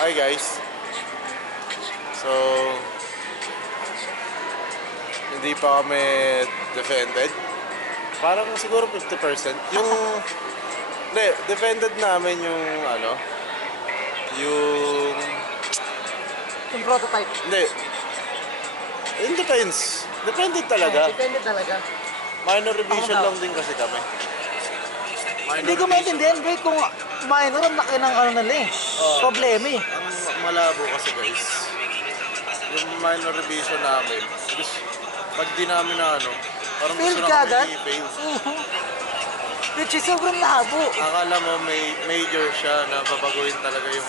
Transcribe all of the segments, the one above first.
Hi guys. So, hindi pa kami defended. Parang siguro 50%. Hindi, defended namin yung yung, Yung prototype. hindi, in defense. Defended talaga. Depende talaga. Minor revision lang din kasi kami. Hindi ko maintindihan, bro, kung minor ang laki ng ano nila eh. Problema eh. Ang malabo kasi guys, yung minor revision namin, pag di namin parang Fail gusto na ka kami agad? i-fail. Which is sobrang labo. Akala mo may major siya na babaguhin talaga yung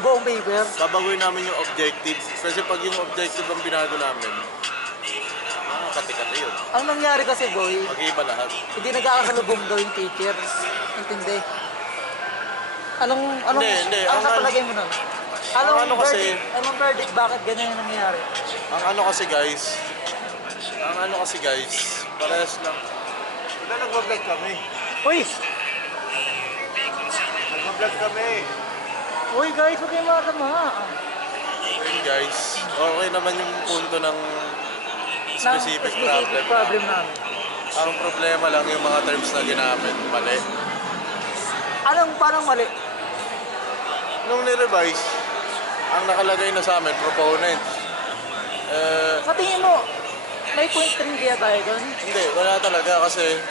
Buong paper. babaguhin namin yung objective. Kasi pag yung objective ang binago namin, kati-kati yun. Ang nangyari kasi, boy, Mag-iiba lahat. hindi nagkakasalubong daw yung teacher. Intindi? Anong Hindi. Anong kapalagay mo nun? ano kasi- Anong verdict? Bakit ganyan yung nangyayari? Ang ano kasi guys, parehas lang. Wala, nag-vlog kami. Uy! Nag-vlog kami. Uy guys, huwag kayo makasama. Ayun guys, okay naman yung punto ng specific problem. Problem namin. Ang problema lang yung mga terms na ginamit, mali. Parang mali? Nung ni-revise, ang nakalagay na sa amin, proponent. Sa tingin mo, may point rin kaya tayo doon? Hindi, wala talaga kasi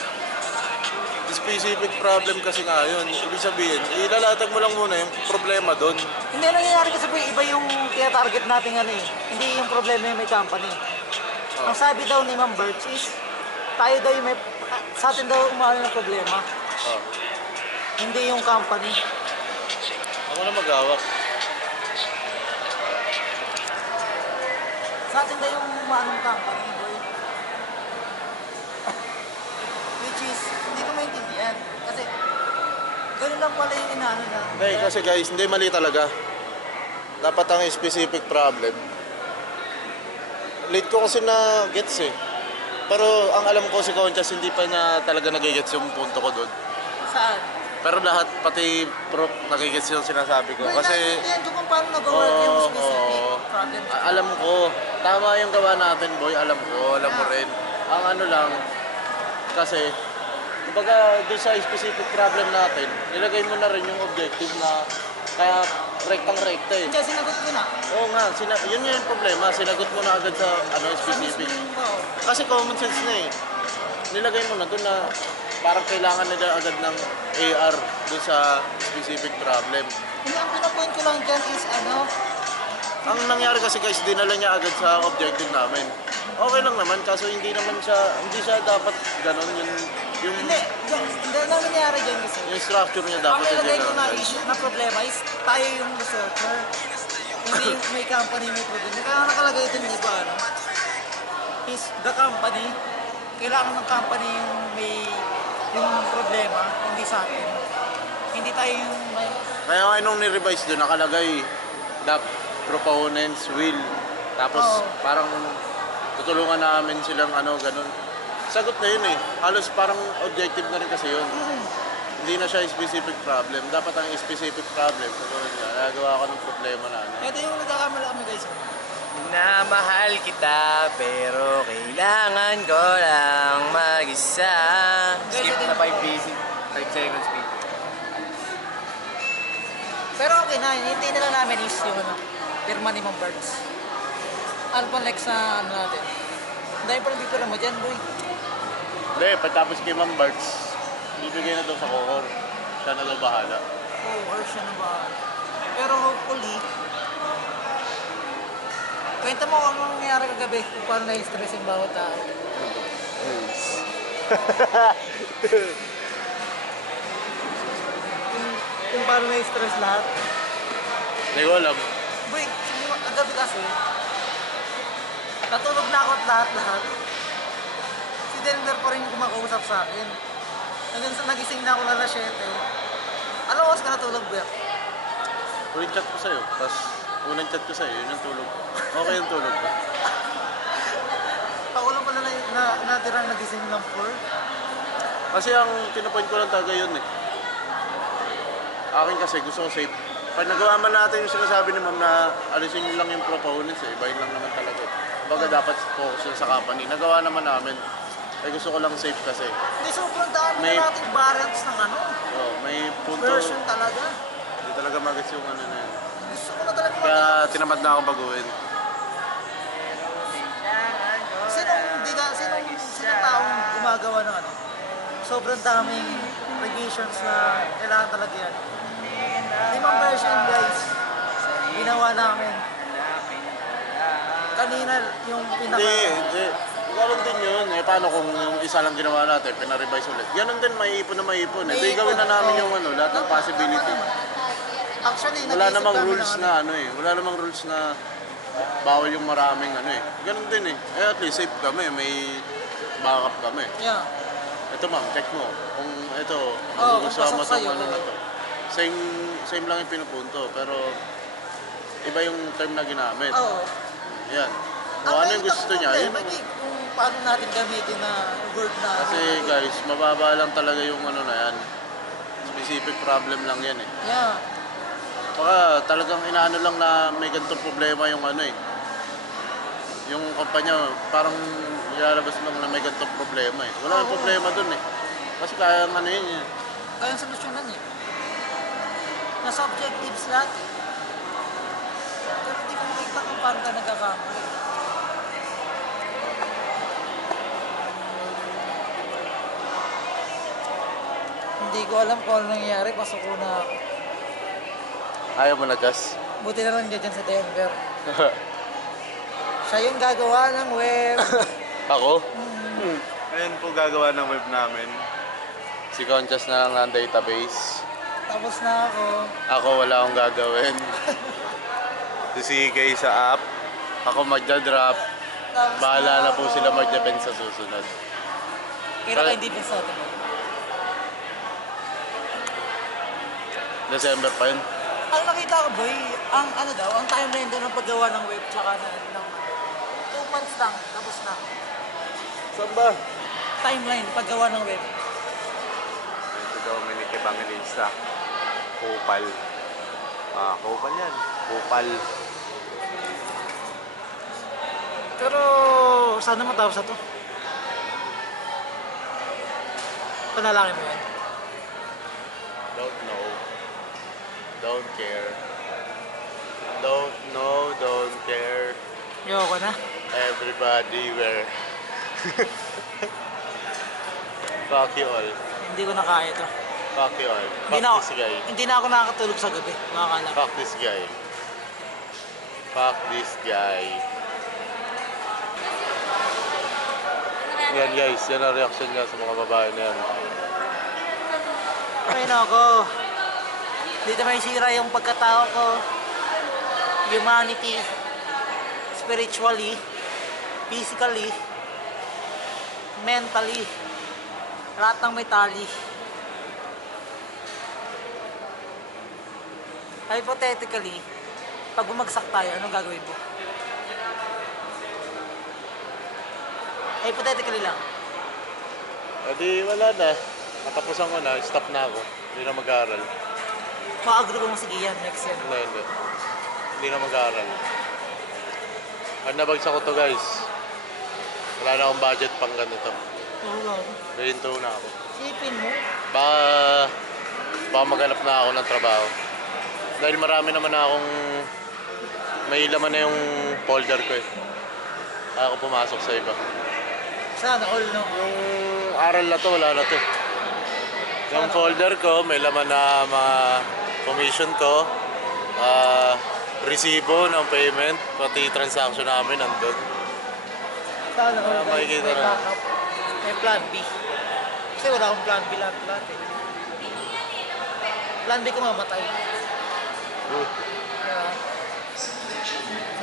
specific problem kasi nga yun. Ibig sabihin, ilalatag mo lang muna yung problema doon. Hindi nangyayari kasi boy, iba yung tina-target natin ano eh. Hindi yung problema yung may company. Ang sabi daw ni Ma'am Bertz is, tayo daw yung may, sa atin daw umano ng problema. Oh. Hindi yung company. Ako na mag-awak. Sa atin daw yung umano ng company, boy. Which is, hindi ko maintindihan. Kasi, ganun lang pala yung inaano na. Hindi, kasi guys, hindi mali talaga. Dapat ang specific problem. Late ko kasi na gets eh. Pero ang alam ko si Conchas hindi pa niya talaga nagigets yung punto ko doon. Saan? Pero lahat, pati prop, nagigets yung sinasabi ko. Boy, Kasi, naiintindihan ko kung paano nag-work yung specific problem. alam ko, tama yung gawa natin boy, alam mo rin. Ang ano lang, kasi, kumbaga doon sa specific problem natin, nilagay mo na rin yung objective na kaya rektang-rekta eh. Hindi, sinagot ko na. Oo nga, yun yung problema, sinagot mo na agad sa specific. Kasi common sense na eh. Nilagay mo na doon na parang kailangan nila agad ng AR doon sa specific problem. Hindi, ang pinapoint ko lang dyan is Ang nangyari kasi guys, dinala niya agad sa objective namin. Okay lang naman, kaso hindi siya dapat ganun yung hindi na nangyari dyan kasi. yung structure niya Ang dapat nilagay ko na ganun. issue na problema is tayo yung researcher. Hindi yung may company may problema. Kaya nakalagay dun, di ba is the company, kailangan ng company yung problema, hindi sa atin. Hindi tayo yung may... Kaya nga nung ni-revise doon, nakalagay the proponents will. Tapos parang tutulungan namin silang ganun. Sagot na yun eh. Halos parang objective na rin kasi yun. Hindi na siya specific problem. Dapat ang specific problem. Nagawa ko ng problema na. Ito yung nagkakamala kami guys. Na mahal kita pero kailangan ko lang mag-isa. Skip na 5 seconds please. Pero okay na, hindi na lang namin is yung pirma ni Ma'am Bertz. Ano pa next na natin? Dahil pa rin pipira mo dyan, boy. Hindi, pagtapos kay Ma'am Barts, ibigay na daw sa Kokor. Siya na daw bahala. Or siya na ba? Pero hopefully, kwenta mo kung anong nangyari kagabi kung paano na-stress yung bawat tao. Kung paano na-stress lahat. Hindi ko alam. Boy, kagabi kasi, natulog na ako at lahat. Si Denver pa rin yung kumakausap sa akin. Hanggang sa nagising na ako na 7. Anong oras ka natulog, Ber? Huling chat ko sa'yo. Tapos unang chat ko sa'yo, yun yung tulog ko. Okay yung tulog ko. Ako lang pala natirang nagising ng 4. Kasi ang pinapoint ko lang talaga yun eh. Akin kasi gusto ko safe. Pag nagawa man natin yung sinasabi ni ma'am na alisin nyo lang yung proponents ibahin lang naman talaga. Baga dapat focus yun sa company. Nagawa naman namin. Ay gusto ko lang safe kasi. Hindi, sobrang dami May- na nating variants ng ano. May punto. Version talaga. Hindi talaga magets yung ano na yun. Gusto ko na talaga Kaya tinamad na akong baguhin. Sino taong gumagawa ng ano? Sobrang daming revisions na kailangan talaga yan. 5 version guys. Ginawa namin. Kanina yung pinaka... Hindi. Ganun din yun. Paano kung yung isa lang ginawa natin, pinarevise ulit? Ganun din, maiipon na maiipon. Hindi, gawin na namin yung ano, lahat ng possibility. Actually, Wala nag-iisip namang kami rules ng na ano wala namang rules na bawal yung maraming ano Ganun din at least safe kami, may backup kami. Yeah. Ito ma'am, check mo. Kung ito, Oo, magugustuhan mo kung pasok itong sa'yo, ano na oo. to. Same lang yung pinupunto, pero iba yung term na ginamit. Oo. Yan. Kung ano yung gusto niya, yun. Kung paano natin gamitin na word na... Kasi guys, mababa lang talaga yung ano na yan. Specific problem lang yan Yeah. Baka talagang inaano lang na may ganitong problema yung ano Yung kumpanya, parang ilalabas lang na may ganitong problema Wala nang Oo. problema dun Kasi kaya ano yun Kaya solusyonan eh. Nasa objectives lahat eh. Pero hindi ko makita kung paano ka nagkakamali. Hindi ko alam kung ano nangyayari. Pasok ko na. Ayaw mo na, Jas? Buti na lang dyan sa Denver. Siya yung gagawa ng web. Ako? Ayun po gagawa ng web namin. Si Conchas na lang ang database. Tapos na ako. Ako wala akong gagawin. Si CK sa app. Ako magdadrop. Tapos Bahala na po ako. sila mag-depend sa susunod. Kailan kayo defense natin? December pa yun. Ang nakita ko boy, ang ano daw, ang timeline daw ng paggawa ng web tsaka ng 2 months lang, tapos na. Saan ba? Timeline, paggawa ng web. Ito Dominic Evangelista. Kupal. Kupal yan. Kupal. Pero, sana matapos na to. Panalangin mo yan. Don't know. Don't care. Don't know, don't care. Ayoko na. Everybody where. Fuck you all. Hindi ko na kaya to. Fuck you all. Hindi Fuck na, this guy. hindi na ako nakakatulog sa gabi. Makakala. Fuck this guy. Fuck this guy. Yan guys, yan ang reaction niya sa mga babae na yan. Ay nako. Dito may sira yung pagkatao ko. Humanity. Spiritually. Physically. Mentally. Lahat ng may tali. Hypothetically, pag bumagsak tayo, anong gagawin mo? Hypothetically lang. Edi wala na. Natapusan ko na, stop na ako. Hindi na mag-aaral. Makagrupo mo sige yan next year. Hindi. Hindi na mag-aaral. Pag nabagsak ko to guys, wala na akong budget pang ganito. Oo lang. Gahinto na ako. Sipin mo. Baka maghanap na ako ng trabaho. Dahil marami naman na akong may laman na yung folder ko Kaya ako pumasok sa iba. Sana all no. Yung aral na to, wala na to. Yung folder ko, may laman na mga commission ko, resibo ng payment, pati transaction namin nandun. Sana all guys. makikita May na. backup. May plan B. Kasi wala akong plan B lahat eh. Plan B ko mamatay. Diba?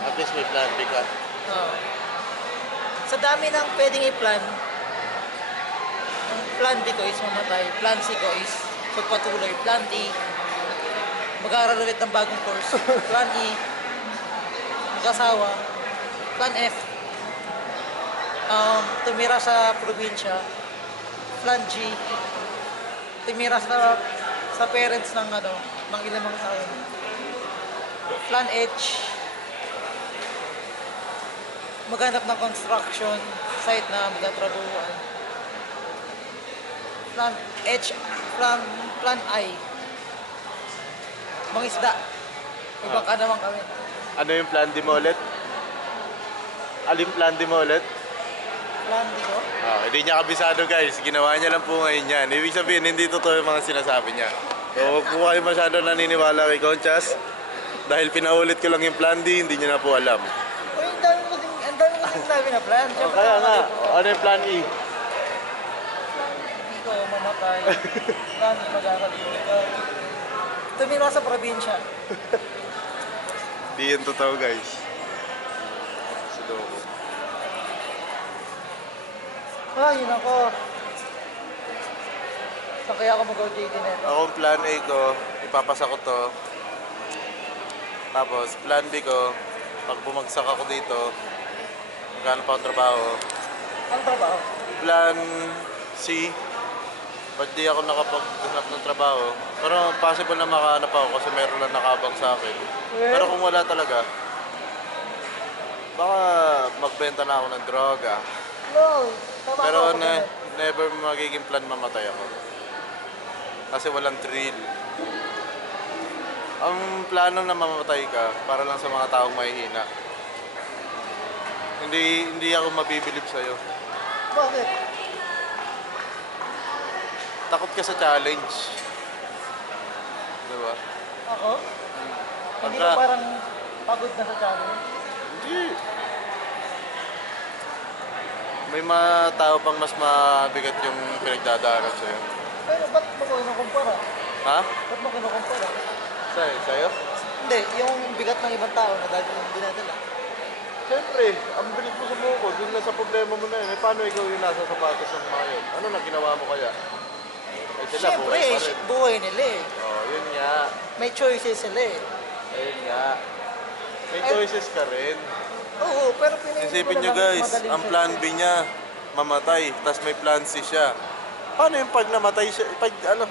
At least may plan B ka. Oo. Sa dami ng pwedeng i-plan, ang plan B ko is mamatay. Plan C ko is pagpatuloy. Plan D, mag-aaral ulit ng bagong course. Plan E, mag-asawa. Plan F, tumira sa probinsya. Plan G, tumira sa parents ng ng ilang taon. Plan H. Maghanap ng construction site na magtatrabuhan. Plan H, plan I. Mangisda. Ibang ka naman kami. Ano yung plan D mo ulit? Alin plan D mo ulit? Plan D ko? Hindi niya kabisado guys. Ginawa niya lang po ngayon yan. Ibig sabihin, hindi totoo yung mga sinasabi niya. So, huwag po kayo masyado naniniwala kay Conchas. Dahil pinaulit ko lang yung plan D, hindi niya na po alam. Uy, ang dami ko kasing sinabi na plan. O, kaya nga, ano yung plan E? Hindi ko mamatay. Plan E, mag-akalimutan. Tumira sa probinsya. Di yan totoo guys. Sudoku. Yun ako. Saan kaya ako mag-OJT na ito? Ako ang plan A ko, ipapasa ko to. Tapos plan B ko, pag bumagsak ako dito, magkano pa ako trabaho. Ang trabaho? Plan C, ba't di ako nakapaghanap ng trabaho? Pero possible na makahanap ako kasi meron lang nakabang sa akin. Pero kung wala talaga, baka magbenta na ako ng droga. No, tama Pero ako. never magiging plan mamatay ako. Kasi walang thrill. Ang plano na mamatay ka para lang sa mga taong mahihina. Hindi ako mabibilib sa'yo. Bakit? Takot ka sa challenge. Diba? Ako? Hindi Pagka- ka parang pagod na sa challenge? Hindi. May mga tao pang mas mabigat yung pinagdadaanan sa'yo. Pero ba't mo ko kinukumpara? Ha? Ba't mo kinukumpara? Sa'yo? Hindi, yung bigat ng ibang tao na dahil yung dinadala. Siyempre, ang bilis mo sumuko, dun na sa problema mo na yun. Eh, paano ikaw yung nasa sapatos ng mga yun? Ano na ginawa mo kaya? Eh, sila Siyempre, buhay pa rin. buhay nila eh. Oh, yun nga. May choices sila eh. Ayun nga. May Ay- choices ka rin. Oo, pero pinili Isipin ko nyo na lang guys, madaling ang plan choices. B niya, mamatay, tas may plan C siya. Paano yung pag namatay siya, pag ano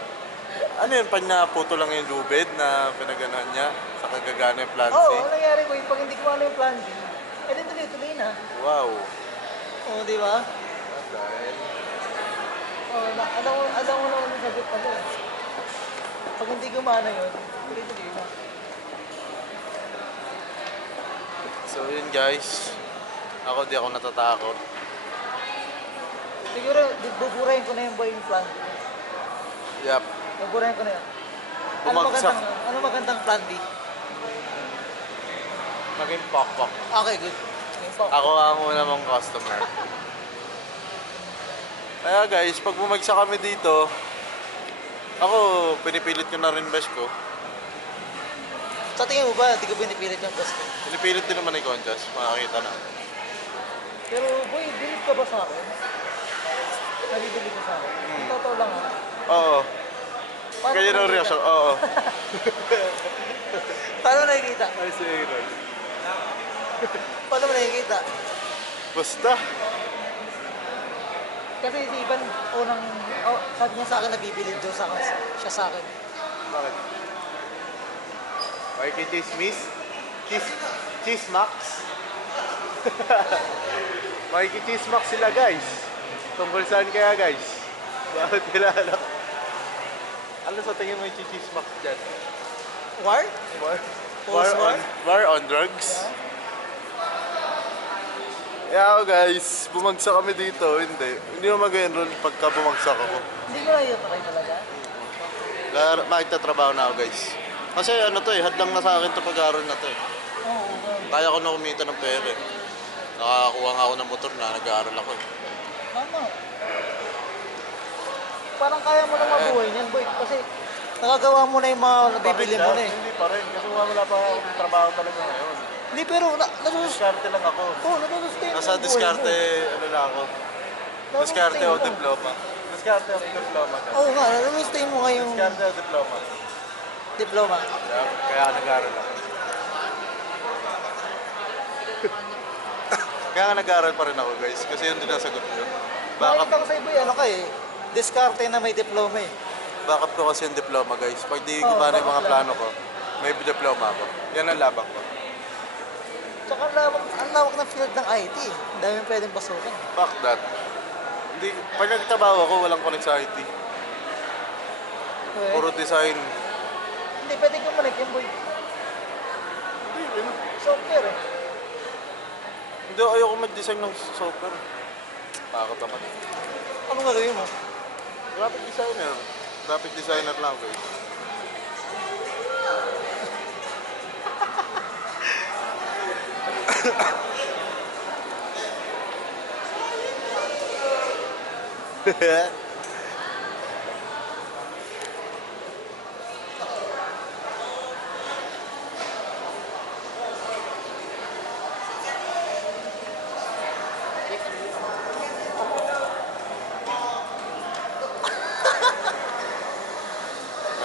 yun, pag naputo lang yung lubid na pinaganahan niya, sa kagagana yung plan C? Oo, ang nangyari ko, pag hindi ko ano yung plan B, di tuloy-tuloy na. Wow. Oo, di ba? Dahil, Oo, alam mo naman yung sagot pala eh. Pag hindi gumana yun, tuloy-tuloy na. so yun guys, ako di ako natatakot. Siguro, buburahin ko na yung boy yung plan B. Yep. Buburahin ko na yun. Bumagsak. Ano magandang plan B? Maging pokpok. Okay, good. Yung pop. Ako ang una mong customer. Kaya guys, pag bumagsak kami dito, ako, pinipilit ko na rin best ko. Sa tingin mo ba, di ko pinipilit yung best ko? Pinipilit din naman ni Conchas, makakita na. Pero boy, bilib ka ba sa akin? Nabibili ka sa akin? Totoo lang ha. Oo. Paano Kaya mo ng nakikita? reaction, oo. Paano mo nakikita? Ay, si Aaron. Paano mo nakikita? Basta. Kasi si Ivan, sabi niya sa akin, nabibilib daw sa akin, siya sa akin. Bakit? Okay, kay Cheese Miss? Cheese Max? Makikichismax Max sila guys. Tungkol saan kaya guys? Bakit kilala? Ano sa tingin mo yung Cheese Max dyan? War? War? Post-war? War on drugs? Yeah, guys, bumagsak kami dito. Hindi mo mag-enroll pagka bumagsak ako. Hindi ko na-try talaga. Makitatrabaho na ako guys. Kasi ano to eh, hadlang na sa akin to pag-aaral na to eh. Oo. Kaya ko na kumita ng pera eh. Nakakakuha nga ako ng motor na nag-aaral ako eh. Tama. Parang kaya mo na mabuhay niyan, boy. Kasi nakagawa mo na yung mga nabibili mo na eh. Hindi pa rin, kasi wala pa ako ng trabaho talaga ngayon. Hindi, pero Diskarte lang ako. nasusustain mo Nasa yung buhay diskarte, mo. ano na ako. Nasusustain Diskarte o mo. diploma. Diskarte o diploma ka. Oo nga, nasusustain mo nga yung Diskarte o diploma. diploma. Kaya nag-aaral ako. Kaya nga nag-aaral pa rin ako guys, kasi yun din ang sagot ko. Bakit ako sa iba ano ka eh? Diskarte na may diploma eh. Backup ko kasi yung diploma guys. Pag di Oo, gumana yung mga backup lang. plano ko, May diploma ako. Yan ang labang ko. Tsaka ang lawak ng field ng IT. Ang dami pwedeng pasukan. Fuck that. Hindi, pag nagtrabaho ako, walang connect sa IT. Okay. Puro design. Hindi, pwede kang manik yung boy. Hindi, yun. Software eh. Hindi, ayoko mag-design ng software. Takot naman. Ano gagawin mo? Graphic designer. Graphic designer lang, guys.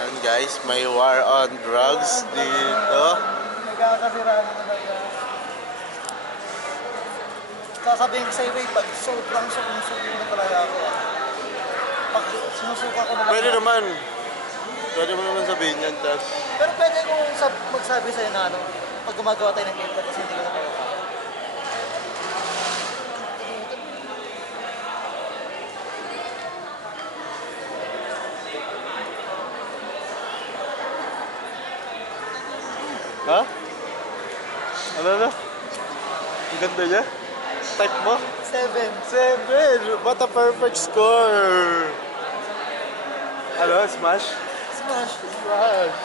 And guys, may war on drugs dito. Nagkakasiraan na talaga. Sasabihin ko sa iyo, pag sobrang sumusuko na talaga ako. Pag sinusuka ko na lang. Pwede naman. Pwede mo naman sabihin yan, tas. Pero pwede kong magsabi sa'yo na ano, pag gumagawa tayo ng game kasi hindi ko na kaya. Ha? Ano na? Ang ganda niya? Type mo? 7. 7! What a perfect score! Ano? Smash? Smash. Smash!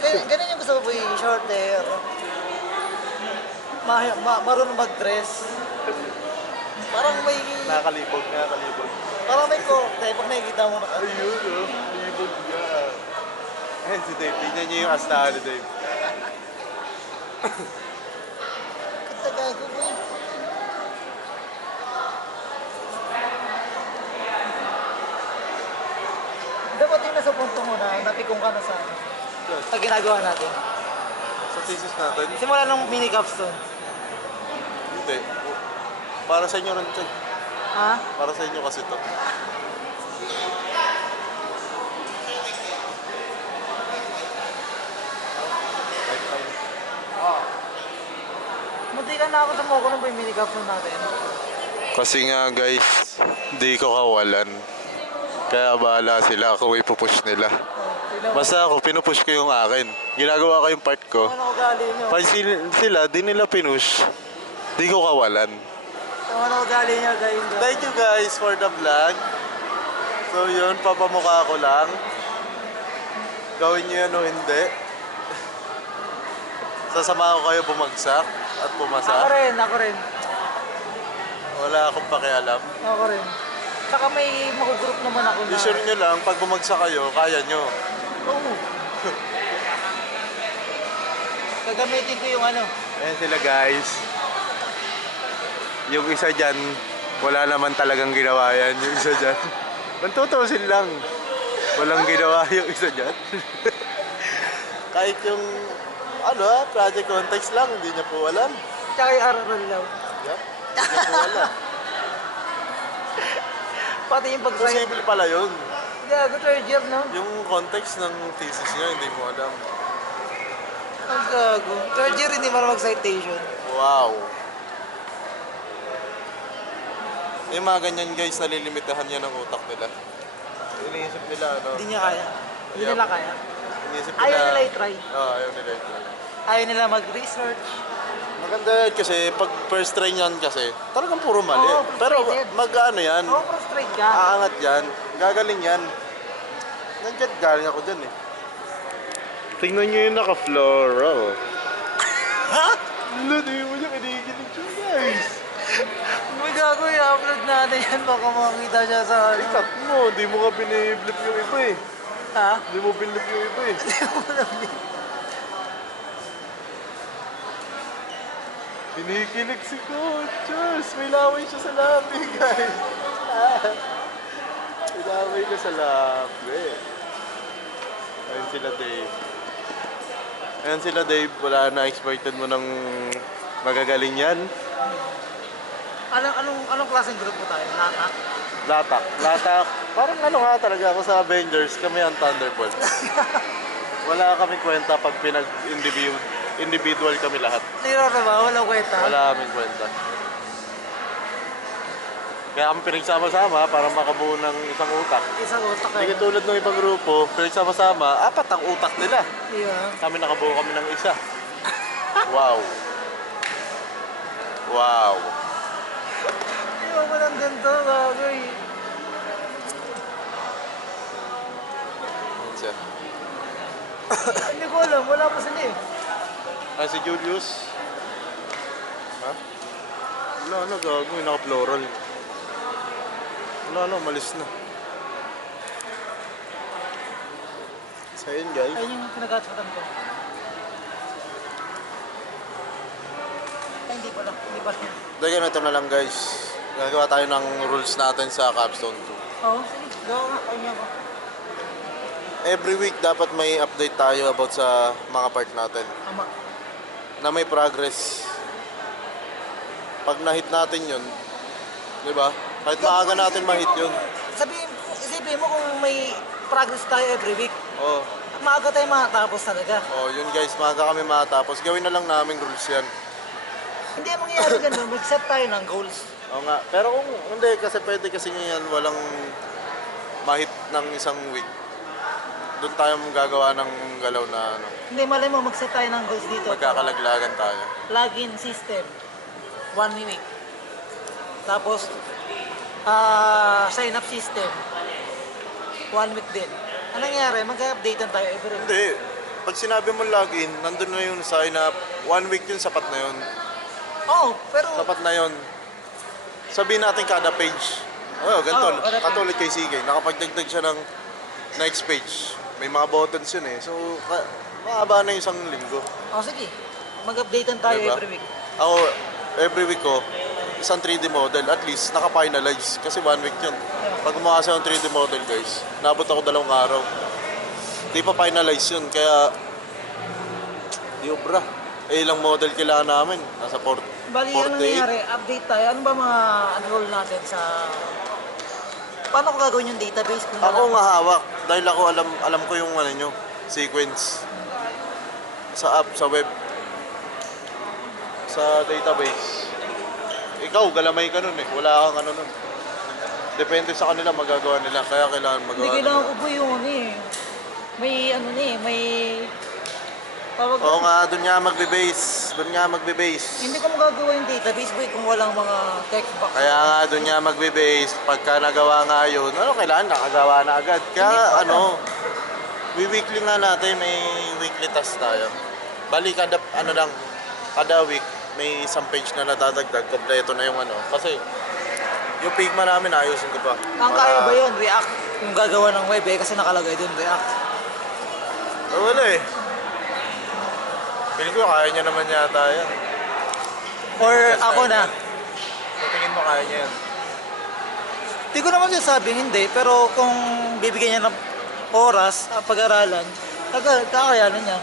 Ganun yung gusto ko boy, short hair. Marunong mag-dress. Parang may... Nakakalibog, nakakalibog. Parang may korte pag nakikita mo na. Ayun, oh. Libog niya. Eh, si Dave. Tingnan niyo yung astahan ni Dave. Kata gago boy. Dapat yung nasa punto mo na napikong ka na sa ano. Sa ginagawa natin. Sa thesis natin? Simula ng mini capstone. Hindi. Para sa inyo rin ito. Ha? Para sa inyo kasi to. Munti ka na ako sa moko ng yung mini capstone natin. Kasi nga guys, di ko kawalan. Kaya bahala sila kung ipupush nila. Tignan mo. Basta ako, pinupush ko yung akin. Ginagawa ko yung part ko. Ano ugali nyo? Pag sila, di nila pinush. Di ko kawalan. Ano ugali nyo guys? Thank you guys for the vlog. So yun, papamukha ko lang. Gawin nyo yan o hindi. Sasama ko kayo bumagsak at pumasa. Ako rin. Wala akong pakialam. Ako rin. Saka may makugroup naman ako na... I-sure nyo lang, pag bumagsak kayo, kaya nyo. Oo. Gagamitin ko yung ano. Ayan sila guys. Yung isa dyan, wala naman talagang ginawa yan. Yung isa dyan. Nantutusin lang. Walang ginawa yung isa dyan. Kahit yung, project context lang, hindi niya po alam. Tsaka yung araral lang. Yup, hindi niya po alam. Pati yung pag-sign. Posible pala yun. Gago, third year, no? Yung context ng thesis niya, hindi mo alam. Ang gago. Third year, hindi mo mag-citation. Wow. Yung mga ganyan guys, nalilimitahan yan ng utak nila. Iniisip nila, Hindi niya kaya. Hindi nila kaya. Iniisip nila... Ayaw nila i-try. Ayaw nila i-try. Ayaw nila mag-research. Maganda yan kasi pag first try niyan kasi, talagang puro mali. Oo, Pero frustrated. mag-ano yan, Oo, frustrate ka. aangat yan, gagaling yan. Nandiyan, galing ako dyan eh. Tingnan nyo yung naka-floral. Ha? Lalo mo niya, kinikilig siya guys. May gago, i-upload natin yan. Baka makakita siya sa ano. Ikat mo, di mo ka biniblip yung iba eh. Ha? Di mo binlip yung iba eh. Kinikilig si Coaches. May laway siya sa labi, guys. May laway na sa labi. Ayun sila, Dave. Ayun sila, Dave. Wala na, expected mo ng magagaling yan. Anong klaseng group mo tayo? Latak? Latak. Parang ano nga talaga ako sa Avengers, kami ang Thunderbolts. Wala kami kwenta pag individual kami lahat. Nilaro ba? Walang kwenta. Wala kaming kwenta. Kaya kami pinagsama-sama para makabuo ng isang utak. Isang utak Hindi kayo. tulad ng ibang grupo, pinagsama-sama, 4 ang utak nila. Yeah. Kami nakabuo kami ng isa. Wow. Wow. Hindi mo lang ganito, bagay. Yan siya. Hindi ko alam, wala pa sila eh. Ah, si Julius? Ha? Wala na, gago. Naka-floral. Wala na, malis na. So yun guys. Ayun yung pinag-atchatan ko. Ay, hindi pala. Hindi pala. Dahil ganito na lang guys. Gagawa tayo ng rules natin sa Capstone 2. Oo, sige. Gawa nga. Kanya ko. Every week dapat may update tayo about sa mga part natin. Ama. Na may progress. Pag na-hit natin yun, di ba? Kahit maaga natin ma-hit yun. Isipin mo kung may progress tayo every week. Oh, Maaga tayo makatapos talaga. oh, yun guys, maaga kami matapos. Gawin na lang namin rules yan. Hindi mangyayari ganun. Mag-set tayo ng goals. Oo nga. Pero kung hindi, kasi pwede kasi ngayon walang ma-hit ng isang week. Doon tayo gagawa ng galaw na ano, Hindi, malay mo, mag-set tayo ng goals dito. magkakalaglagan tayo. Login system. 1 week. Tapos, sign up system. 1 week din. Anong nangyari? Mag-update tayo every week. Hindi. Pag sinabi mo login, nandun na yung sign up. 1 week yun, sapat na yun. Oo, pero Sapat na yun. Sabihin natin kada page. Oh, ganito. Oo, kada page. Katulad kay Sigay. Nakapagdagdag siya ng next page. May mga buttons yun eh. So, mahaba na yung isang linggo. sige. Mag-update tayo Diba? every week. Ako, every week ko, isang 3D model, at least naka-finalize. Kasi 1 week yun. Pag gumawa kasi ng 3D model, guys, nabot ako 2 araw. Di pa finalize yun, kaya di obra. Ilang model kailangan namin? Nasa 48. Bali, ano nangyari? Update tayo. Ano ba mga enroll natin sa... Paano ko gagawin yung database? Kung Ako nga hawak, dahil ako alam ko yung ano nyo, sequence. Sa app, sa web. Sa database. Ikaw, galamay ka nun eh. Wala kang ano nun. Depende sa kanila magagawa nila. Kaya kailangan magawa Hindi, kailangan nila. ko po yung may ano may... Tawag Oo nga, doon nga magbe-base. Doon nga magbe-base. Hindi ko magagawa yung database boy kung walang mga text box. Kaya nga doon nga magbe-base. Pagka nagawa nga yun, ano kailangan nakagawa na agad. Kaya ano, weekly nga natin, may weekly task tayo. Bali kada week may isang page na nadadagdag, kompleto na yung ano. Kasi yung Figma namin ayusin ko pa. Ang kaya ba yun? React? Kung gagawa ng web kasi nakalagay dun React. Wala eh. Feeling ko kaya niya naman yata yan. Or ako na. Sa tingin mo kaya niya yan? Hindi ko naman sinasabing hindi, pero kung bibigyan niya ng oras, pag-aralan, kakayanan niya.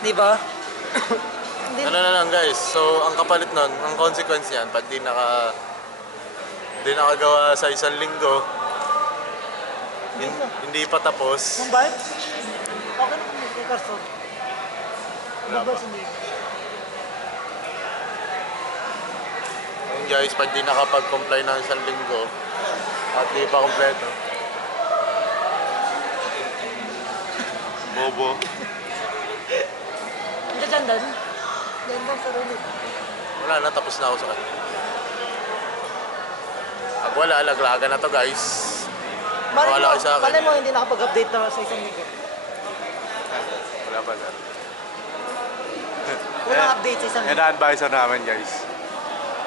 Di ba? Hindi. Ano na lang guys, so ang kapalit nun, ang consequence yan, pag di nakagawa sa isang linggo, hindi pa tapos, Mumbai? Okay na kung may karson. Mumbai hindi. yun guys, pag di nakapag-comply ng isang linggo, at di pa kompleto. Bobo. Hindi dyan doon. Dyan doon sa rulit. Wala na, tapos na ako sa kanya. Pag wala, laglagan na to guys. Wala kayo sa akin. Malay mo hindi nakapag-update na sa isang linggo. Wala pa na. Walang update sa isang linggo. advisor namin guys.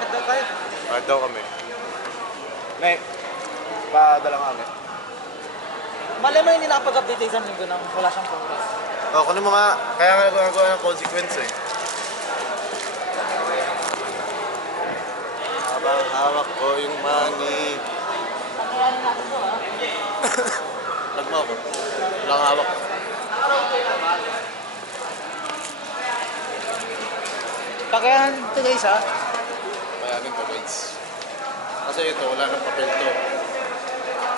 Ito kayo. Bakit daw kami? Nay, padala kami. Malay mo hindi nakapag-update sa isang linggo nang wala siyang progress. O, kunin mo nga. Kaya nga nagagawa ng consequence eh. Habang hawak ko yung money. Kakayanin natin to ha. Lag mo ako. Wala kang hawak. Kakayanin to guys ha. Bayanin ko guys. Kasi ito, wala nang papel to.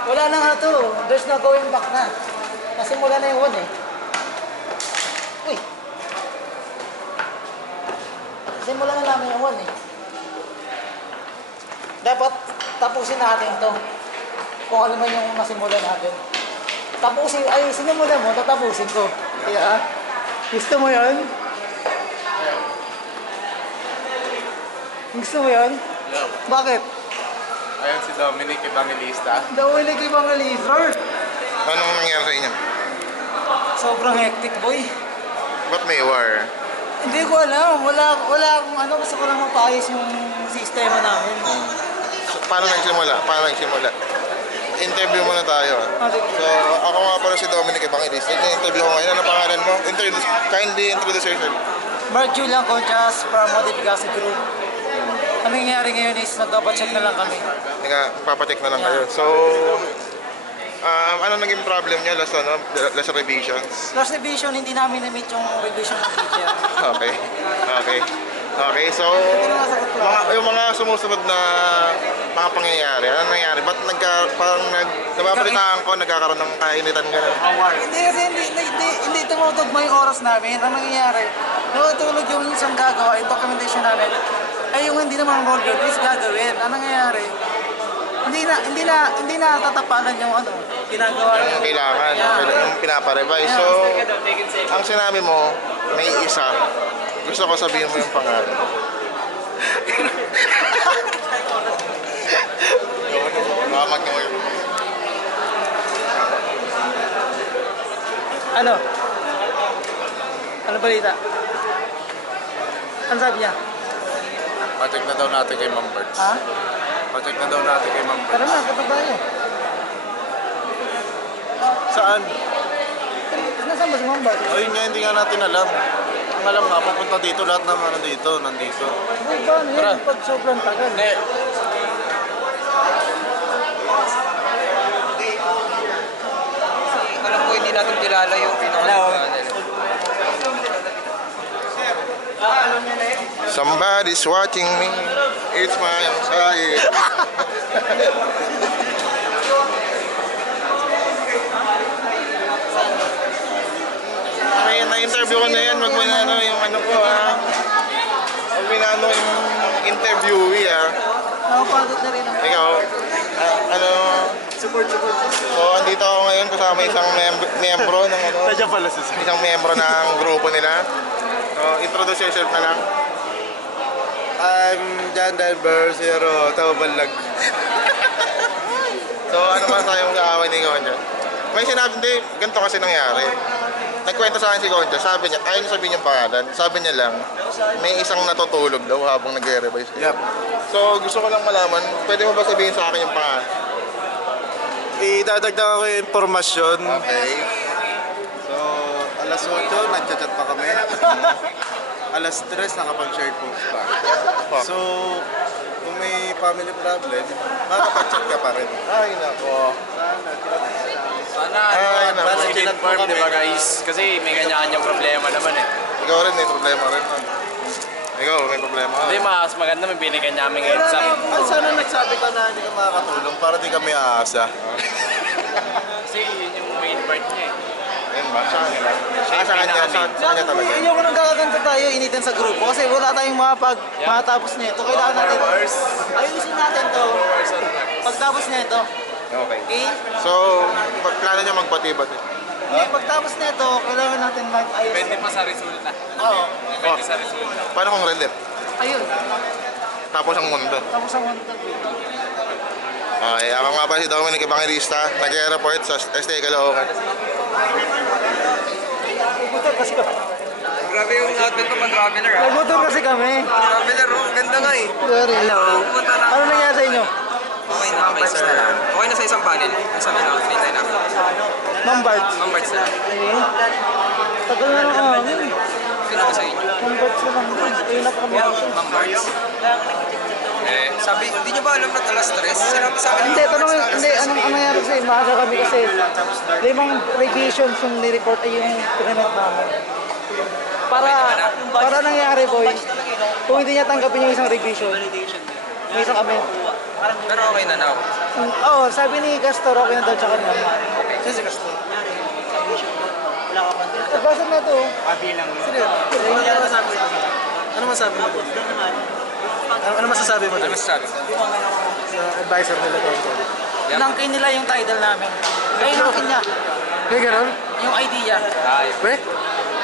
Wala na nga to. There's no going back na. Nasimula na yung 1 eh. Uy! Nasimula na namin yung 1 eh. Dapat tapusin natin to. Kung ano man yung nasimula natin. Tapusin, ay sinimula mo, tatapusin ko. Kaya, gusto mo yun? Gusto mo yun? Yeah. Bakit? Ayun si Dominic Evangelista. Dawili kay Evangelista. Anong nangyari sa inyo? Sobrang hectic, boy. Ba't may war? Hindi ko alam. Wala akong ano. Gusto ko lang mapaayos yung sistema namin. So, paano nagsimula? Interview muna tayo. Ah, sige. So, ako nga pala si Dominic Evangelista. Interview ko ngayon. Ano pangalan mo? Kindly introduce yourself. Mark Julian Conchas from Modificasi Group. Ang nangyayari ngayon is nag-double-check na lang kami. Teka, papacheck na lang kayo. So, ano naging problem niya? Last revisions? Last revision, hindi namin na-meet yung revision ng teacher. Okay, so, yung mga sumusunod na mga pangyayari, ano nangyari? Ba't nababalitaan ko, nagkakaroon ng kainitan gano'n? Hindi kasi hindi tumutugma yung oras namin. Ang nangyayari, natutulog yung isang gagawa, yung documentation namin, ay yung hindi naman role yun, is gagawin. Ang nangyayari, hindi na tatapanan yung ano, ginagawa Yung kailangan, yung pinaparevise. So, ang sinabi mo, may isa. Gusto ko sabihin mo yung pangalan. Mamag mo yun. Ano? Ano balita? Ano sabi niya? Pacheck na daw natin kay Ma'am Birds. Ha? Pacheck na daw natin kay Ma'am Tara Birds. na, kataba niyo. Saan? Nasaan ba si Mambal? Ayun nga, hindi nga natin alam. Ang alam nga, papunta dito, lahat ng ano dito, nandito. Uy, paano Tara. yan? Pag sobrang tagal. Hindi. Alam ko hindi natin kilala yung Somebody's watching me. It's my anxiety. Na-interview ko na yan. Wag mo na ano yung ano ko ha. Wag mo na ano yung interviewee ha. Nakapagod na rin ako. Ikaw, ano, Support. so andito ako ngayon kasama isang miyembro ng ano, Nandiyan pala si Sir. isang miyembro ng grupo nila. So, introduce yourself na lang. I'm John Denver, Zero, Tawabalag. So, ano ba tayong kaaway ni Gonja? May sinabi, hindi, ganito kasi nangyari. Nagkwento sa akin si Gonja, sabi niya, ayaw niya sabihin yung pangalan, sabi niya lang, may isang natutulog daw habang nag-revise. Yep. So, gusto ko lang malaman, pwede mo ba sabihin sa akin yung pangalan? Idadagdagan ko yung impormasyon. Okay. So, alas 8, nagchat-chat pa kami. Alas 3, nakapag-shared post pa. So, kung may family problem, makapag-chat ka pa rin. Ay, nako. Sana, Ay, naku. sana inform, di ba guys? Kasi may kanya-kanyang problema naman eh. Ikaw rin, may problema rin. Ikaw, may problema. Hindi, mas maganda may binigyan namin ngayon sa... Ay, sana nagsabi ka na hindi ka makakatulong para di kami aasa. Kasi yun yung main part niya eh. Ayun ba? Sa kanya? Sa kanya, sa kanya talaga. Ayoko nang kakaganto tayo, initan sa grupo kasi wala tayong matapos nito. Kailangan natin. Ayusin natin to. Pagtapos nito. Okay. Okay? So, plano niya magpatibat eh. Hindi, pagtapos nito, kailangan natin mag-ayos. Depende pa sa resulta. Oo. Depende sa resulta. Paano kung relate? Ayun. Tapos ang mundo. Tapos ang one to three. Okay, ako nga pa si Dominic Evangelista, nag-report sa ST Caloocan. Motor kasi kami. Grabe yung outfit ko, traveler ah. Nagmotor kasi kami. Traveler oh, ganda nga eh. Sorry. Hello. Pumunta na. Ano nangyari sa inyo? Okay na, okay sir. Okay na sa isang panel. Sa amin na, hintay na. Ma'am Bart. Mambarts na. Ayun. Tagal na lang kami. Sino ba sa inyo? Ma'am Bart sa Ma'am Bart. Ayun na pa kami. Mambarts. Sabi, hindi nyo ba alam na alas 3? Sinabi sa akin. Hindi, tanong hindi, anong nangyari kasi, maaga kami kasi 5 revisions yung ni-report ay yung pinanat namin. Para nangyari, boy, kung hindi niya tanggapin yung isang revision, may isang kami. Pero okay na now. Oo, sabi ni Castor, okay na daw tsaka ni Mama. Sino si Castor? Wala ka pa. Basa na to. Kabilang. Seryoso? Ano masabi mo? Ano masabi mo? Ano masasabi mo? Ano masasabi? Sa advisor nila to. Inangkin nila yung title namin. Kaya inangkin niya. Kaya gano'n? Yung idea. Ay, Pre?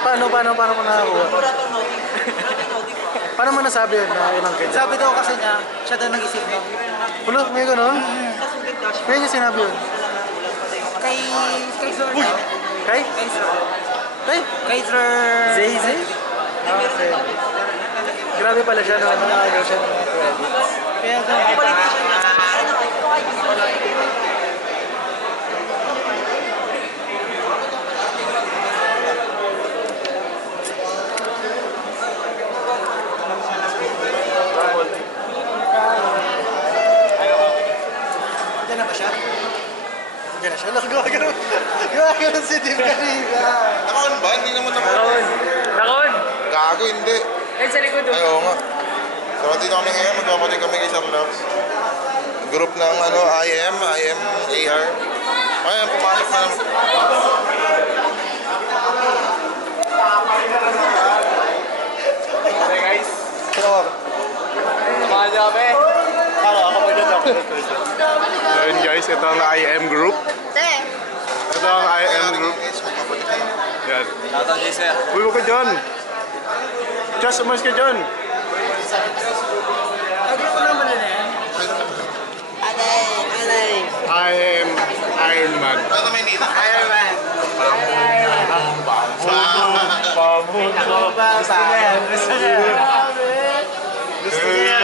Paano mo nakakuha? Paano mo nasabi yun na ilang kanya? Sabi daw kasi niya, siya daw nag-isip no. Wala, may gano'n? Kaya niya sinabi yun? Kay Sir. Kay? Kay Sir. Kay? Kay Sir. Zay? Okay. Grabe pala siya no, nakagaw siya ng mga credits. Kaya daw. Diyan na ba siya? Diyan na siya, gumagano'n si Tim kanina. Nakaon ba? Hindi naman ako. Nakon! Gago, hindi. Ay, sa likod Ay, oo nga. So, dito kami ngayon, magpapatik kami kay Sir Loves. Group ng ano, IM, AR. Ayan, pumasok na naman. Hey guys, Sino ako? samahan niyo kami. Ako maganda ako. Ayun guys, ito ang IM group. Ito ang IM group. Yan. Shoutout kay sir. Uy, huwag ka dyan. Just umalis ka dyan. Sabi ko naman na yan. I am Iron Man. Ano may nita? Iron Man. Gusto niya.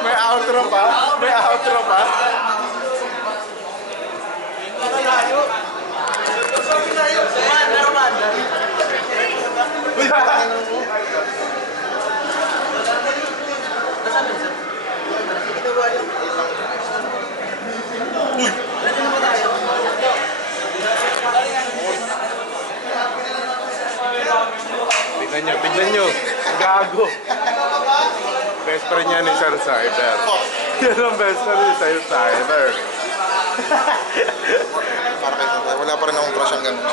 May outro pa? May outro pa? Tignan nyo. Gago. Best friend niya ni Sir Cyber. Yan ang best friend ni Sir Cyber. Para kayo, wala pa rin akong crush ang ganun.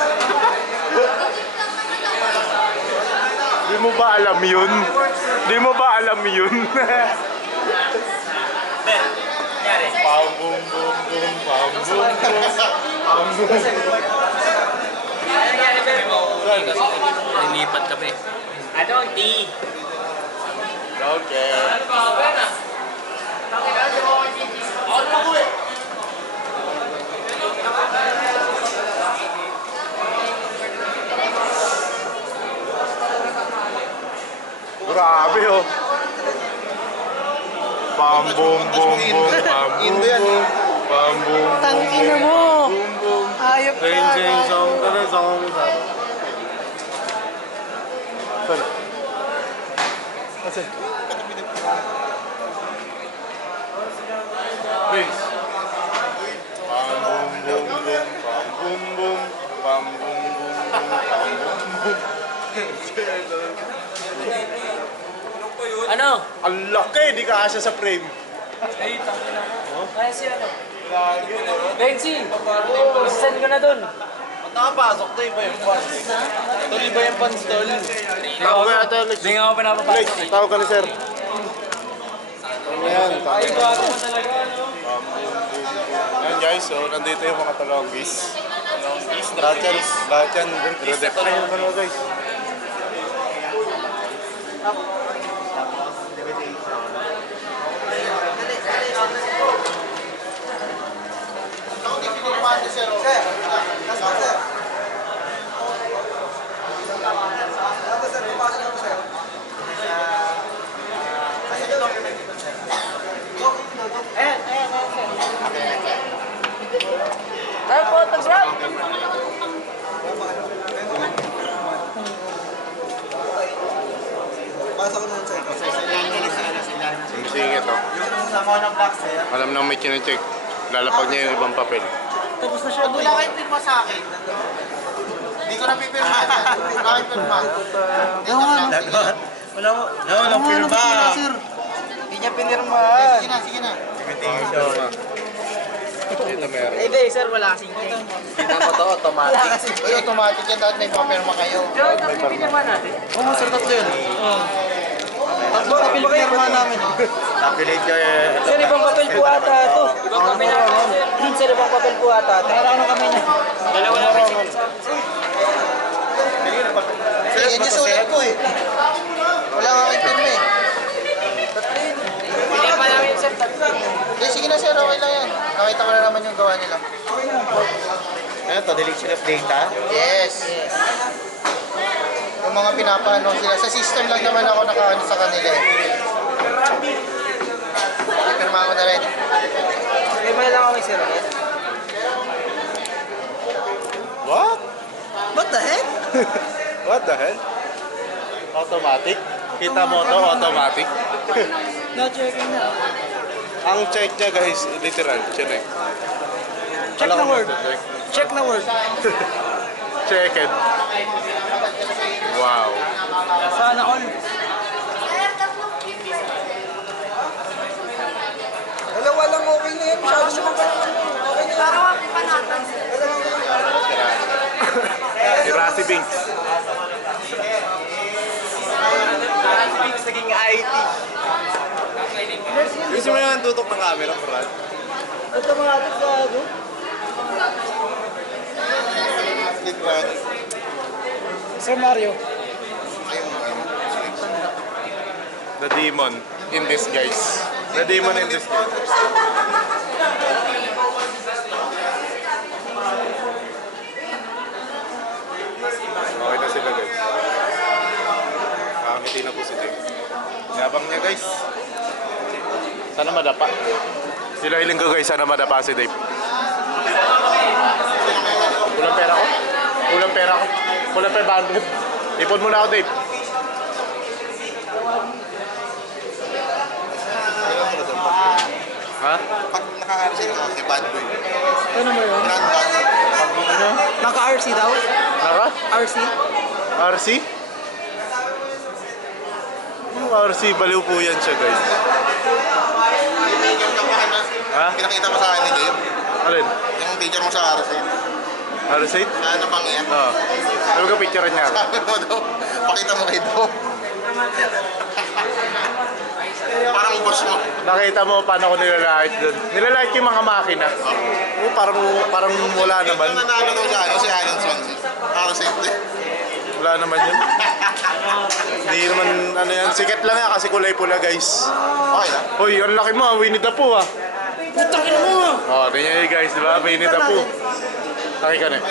Di mo ba alam yun? Di mo ba alam yun? Pam bum bum bum pam bum bum pam bum. Nilipat kami. Ano ang D? Okay. Grabe oh. Pam bum bum bum pam bum Indo yan, bum pam bum bum Tangina mo. bum bum. Ayop ka. Sing sing song ka song. Sana. Asan? Please. Pam bum bum bum pam bum bum pam bum bum bum pam bum bum. Ano? Ang laki, di ka asya sa frame. Ay, tangin ako. Kaya si ano? Benzi! Send ko na dun. Nakapasok to, iba yung pants. Tuloy ba yung pants tol? Tawag ka ata, Alex. Hindi nga ako pinapapasok. Alex, tawag ka ni sir. Ayan, Ay, bago mo talaga, ano? Ayan guys, so nandito yung mga talonggis. Lahat yan, redep. Ayan ka guys. Tayo po, pag-grab! Sing-singit oh. Alam na may chinecheck. Lalapag niya yung ibang papel. Tapos na siya. Wala kayong pirma sa akin. Hindi ko na pipirma. Wala kayong pirma. Wala mo. Wala mo pirma. Hindi niya pinirma. Sige na, sige na. Dito meron. Hindi, sir, wala kasing ting. Kita mo to, automatic. Wala kasing Ay, automatic yan dahil may papirma kayo. John, tatlo pinirma natin. Oo, sir, tatlo yun. Tatlo, pinirma namin. Calculate ko eh. Sir, ibang papel po ata ito. Ibang papel ata, sir. Sir, ibang papel po ata ito. Meron ano kami niya. Dalawa na may Sir, yan yung sulat ko eh. Wala nga kayo pirma eh. Pinirma namin, sir, tatlo. Okay, sige na sir, okay lang yan. Nakita ko na naman yung gawa nila. Ano to, deletion of data? Yes. Yung mga pinapano sila. Sa system lang naman ako nakaano sa kanila eh. Ipirma ko na rin. Pinirma lang kami, sir, ulit. What? What the heck? What the hell? Automatic? Kita mo to, automatic. No checking na. Ang check niya guys, literal, check. Check na word. Check na word. Checked. Wow. Sana all. Dalawa lang okay na yan. Masyado naman ka naman. Okay na yan. Si Rasi Binks. Naging IT. Gusto mo naman tutok ng camera, Brad? Ito mga atis sa ano? Sir Mario. The demon in disguise. The demon in disguise. Okay na sila guys. Nakangiti na po si Dave. Yabang niya guys. Sana madapa. Sila iling ko guys, sana madapa si Dave. Kulang pera ko? Kulang pera ko? Kulang 500. Ipon muna ako Dave. Ha? Pag naka-RC ka, kay bad boy. Ano mo yun? Grand bad. Naka-RC daw? Naka? RC? RC? Yung RC, baliw po yan siya guys. Ha? Pinakita mo sa akin ni Dave. Alin? Yung picture mo sa RC. RC? Sa ano pang yan? Oo. Ano ka picture niya? Sabi mo daw, pakita mo kay Dave. Parang boss mo. Nakita mo paano ko nilalait doon. Nilalait yung mga makina. Oh, parang wala naman. Yung nanalo daw sa ano, si Alan Swansea. RC. Wala naman yun. Hindi naman ano yan. Sikat lang yan kasi kulay pula guys. Okay na. Hoy, ang laki mo. Winnie the Pooh ah. Putang ina mo! Oh, tingnan nyo guys, di ba? Winnie the Pooh. Taki ka na.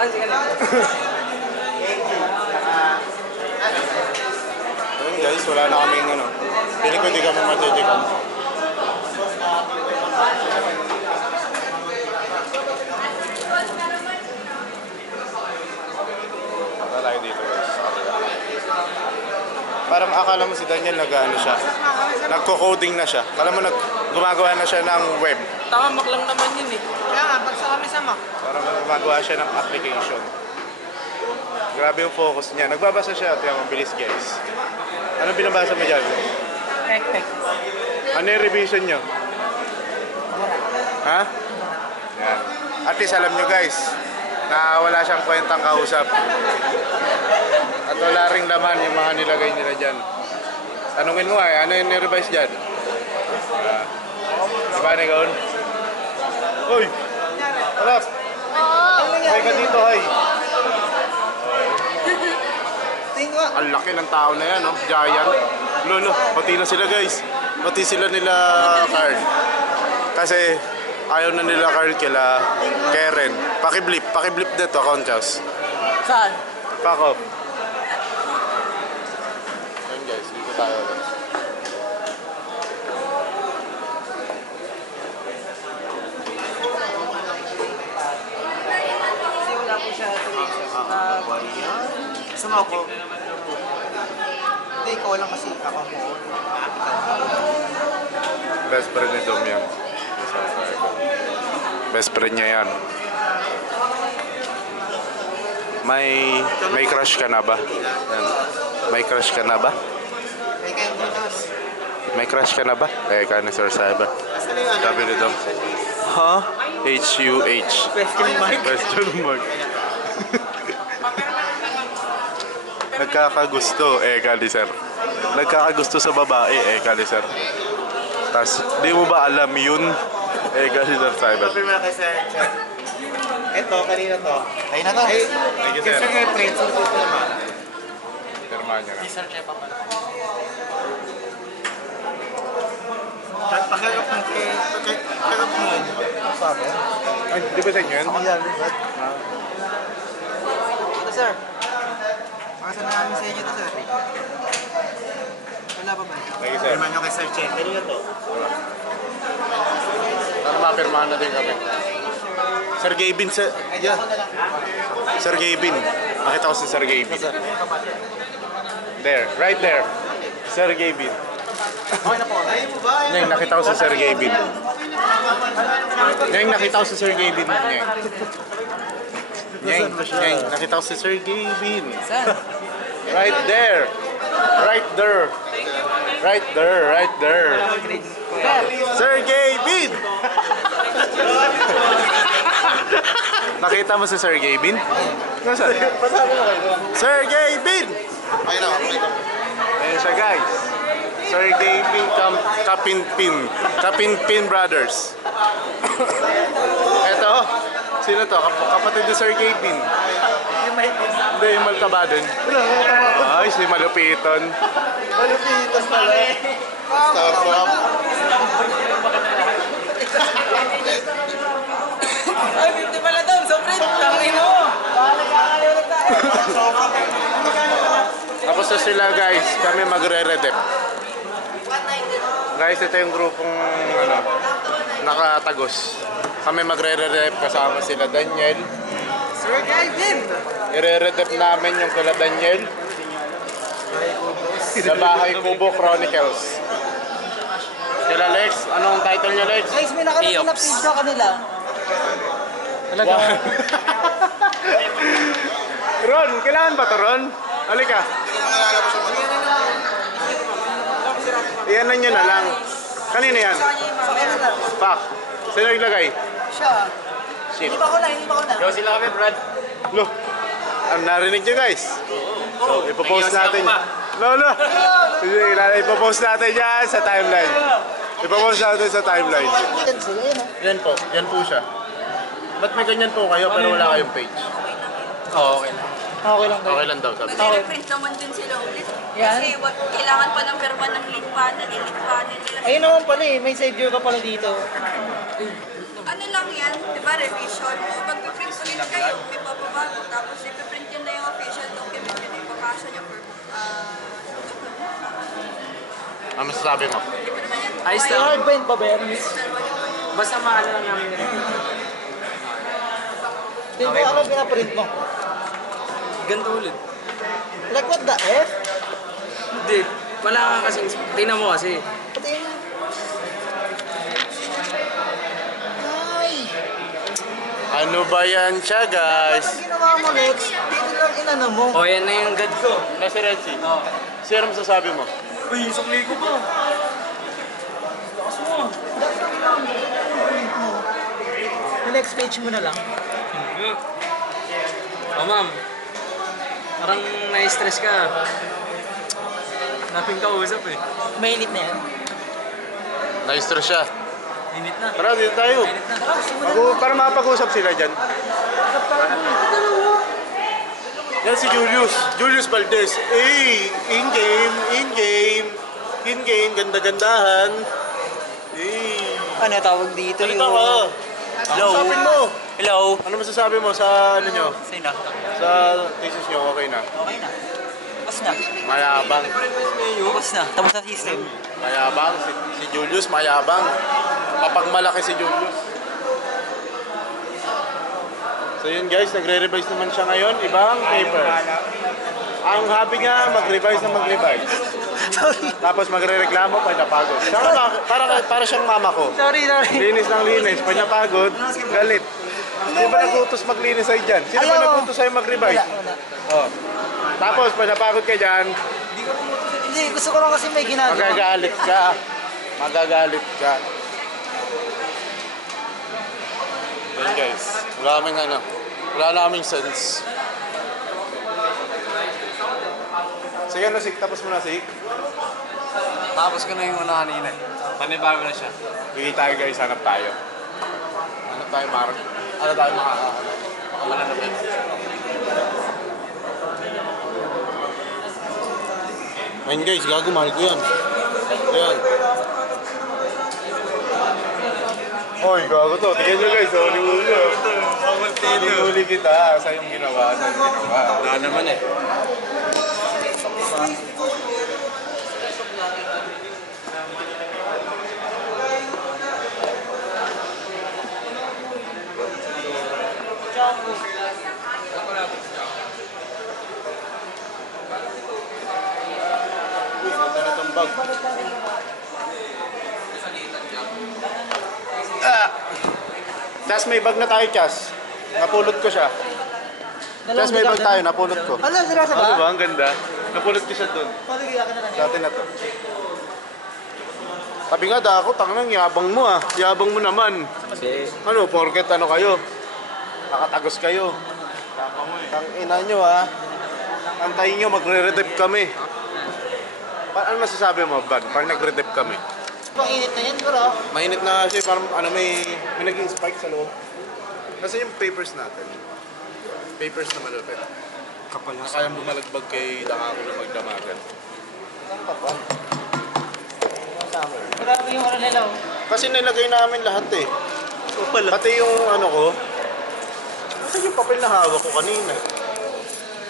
Ah, sige na. Ayun guys, wala na kaming ano. Pili ko hindi kami matitikan. Wala tayo dito guys. Parang akala mo si Daniel nag-ano siya. Nagko-coding na siya. Akala mo gumagawa na siya ng web. Takamak lang naman yun eh. Kaya nga, bagsa kami sa Mac. Parang gumagawa siya ng application. Grabe yung focus niya. Nagbabasa siya at yung mabilis guys. Ano binabasa mo dyan? Tek. Ano yung revision nyo? Ha? Yan. At least alam nyo guys, na wala siyang kwentang kausap. At wala ring laman yung mga nilagay nila dyan. Tanungin mo ano yung nirevise dyan? Diba Nigaon? Uy! Harap! Hay ka dito, hay! Tingwa. Ang laki ng tao na yan, no? Giant. Lolo, pati na sila guys. Pati sila nila Carl. Kasi ayaw na nila Carl kila Karen. Pakiblip dito, Conchas. Saan? Pack off. Ayun guys, dito tayo. Kasi wala po siya sa Gusto mo ako? Hindi, ikaw lang kasi ako mo. Best friend ni Dom yan. Best friend niya yan. May crush ka na ba? Yan. May crush ka na ba? May kayo doon. May crush ka na ba? Eka ni Sir Cyber. Sabi ni Dom. Ha? H-U-H. Question mark. Question mark. Nagkakagusto, eka ni Sir. Nagkakagusto sa babae, eka ni Sir. Tas, di mo ba alam yun? Eka ni Sir Cyber. Ito, kanina to. Ayun na to. Thank you, Sir. Kasi kay Prince, ito naman. Pirmahan niya na. Sir Chepa pala. At pakirap mo pakirap mo. Sabi? Ay, di ba sa inyo yun? Ako yan, Lizard. Ito, sir. Makasan na namin sa inyo ito, sir. Wala pa ba? Thank you, Sir. Firman nyo kay Sir Chen. Kanina to. Para mapirmahan na din kami. Sir Gavin, Sir... Yeah. Sir Gavin. Nakita ko si Sir Gavin. There, right there. Sir Gavin. Okay na po. Ayun mo ba? Ngayon, nakita ko si Sir Gavin. Ngayon, nakita ko si Sir Gavin. Ngayon, nakita ko si Sir Gavin. Right there. Right there. Right there, right there. Sir Gavin! Nakita mo si Sir Gavin? Nasaan? Sir Gavin! Ayun na, ayun na. Ayan siya guys. Sir Gavin Kapinpin. Kapinpin Brothers. Eto. Sino to? Kapatid ni Sir Gavin. Hindi, yung Maltabadon. Ay, si Malupiton. Malupitas pala. Starstruck. Ay, 50 pala doon. Sobrang tangin mo. Ayaw na tayo. Tapos na sila guys, kami magre-redep. Guys, ito yung grupong nakatagos. Kami magre-redep kasama sila Daniel. Sir Gavin! I-redep namin yung kala Daniel. Sa Bahay Kubo Chronicles. Sila Lex, anong title niya Lex? Guys, may nakalagay na page sa kanila. Talaga? Ron, kailangan ba to Ron? Halika. Iyanan nyo na lang. Kanina yan? Pak. Sino naglagay? Siya. Shit. Hindi pa ko na, hindi pa ko na. Yo, sila kami, Brad. Lo, ang narinig nyo guys. So, ipopost natin. No. Sige, ipopost natin yan sa timeline. Ipopost natin sa timeline. Yan po siya. Ba't may ganyan po kayo pero wala kayong page? Oo, okay na. Okay lang ba? Okay lang daw sabi. Mag-reprint naman din sila ulit. Yan. Kasi kailangan pa ng perma ng lead panel nila. Ayun naman pala eh, may side view ka pala dito. Ano lang yan, di ba, revision. So, mag-print ulit kayo, may papabago. Tapos, ipiprint yun na yung official document yun. Ipapasa niya for... Ano masasabi mo? Di ba naman yan? Ayos May lang. hardbind pa ba yan? Basta maano lang namin yun. Hindi mo ano pinaprint mo? Ganito ulit. Like what the F? Hindi. Wala ka kasing... Tingnan mo kasi. Pati yun. Ay! Ano ba yan siya guys? Ang ginawa mo, Lex, dito lang inano mo. O, yan na yung God ko. Nasi Renzi, sino masasabi mo? Uy, sukli ko pa. Lakas mo. Yung next page mo na lang. Oh, ma'am. Parang na-stress ka. Naping kausap eh. Mainit na yan. Na-stress siya. Init na. Tara, dito tayo. Init na. Para makapag-usap sila dyan. Yan si Julius. Julius Valdez. In-game. Ganda-gandahan. Ano tawag dito? Salita ka. Usapin mo. Hello. Ano masasabi mo sa ano nyo? Sino? Sa thesis nyo, okay na? Okay na. Tapos na. Mayabang. Tapos na. Tapos na system. Mayabang. Si Julius, mayabang. Kapag malaki si Julius. So yun guys, nagre-revise naman siya ngayon. Ibang paper. Ang hobby niya, mag-revise na mag-revise. Sorry. Tapos magre-reklamo pag napagod. Para siyang mama ko. Sorry. Linis ng linis. Pag napagod, galit. Di ba nagutos maglinis sa'yo dyan? Sino ba Alam mo. nagutos sa'yo mag-revise? Wala. Oh. Tapos pag napagod ka dyan, Hindi, gusto ko lang kasi may ginagawa. Magagalit ka. Magagalit ka. Yan guys. Wala kaming ano. Wala naming sense. Sige, ano, Sik? Tapos mo na, Sik. Tapos ko na yung una kanina. Panibago na siya. Bigay tayo guys, hanap tayo. Ano tayo, Mark? Ano tayo Malalapit. Ayun guys, gago, mahal ko yan. Ayan. Oy, gago to. Tingnan nyo guys, huli-huli. Huli-huli kita. Sa yung ginawa, sa yung ginawa. Wala naman eh. Uy, ganda na itong bag. Chas, may bag na tayo, Chas. Napulot ko siya. Chas, may bag tayo, napulot ko. Ano, seryoso Ano ba? ba? Ang ganda. Napulot ko siya doon. Paligyan ka na lang. Dati na to. Sabi nga, Dako, tangang yabang mo ah. Yabang mo naman. Ano, porket ano kayo? Nakatagos kayo. Tang ina nyo ah. Antayin nyo, magre-redep kami. Ano masasabi mo, Bad? Parang nagre-redep kami. Pang init na yan, bro. Mainit na kasi parang ano, may naging spike sa loob. Kasi yung papers natin. Papers na malupit. Kapal Na kayang bumalagbag kay Dako na magdamagan. Grabe yung ano nila. Oh. Kasi nilagay namin lahat eh. Pati yung ano ko. Nasaan yung papel na hawak ko kanina?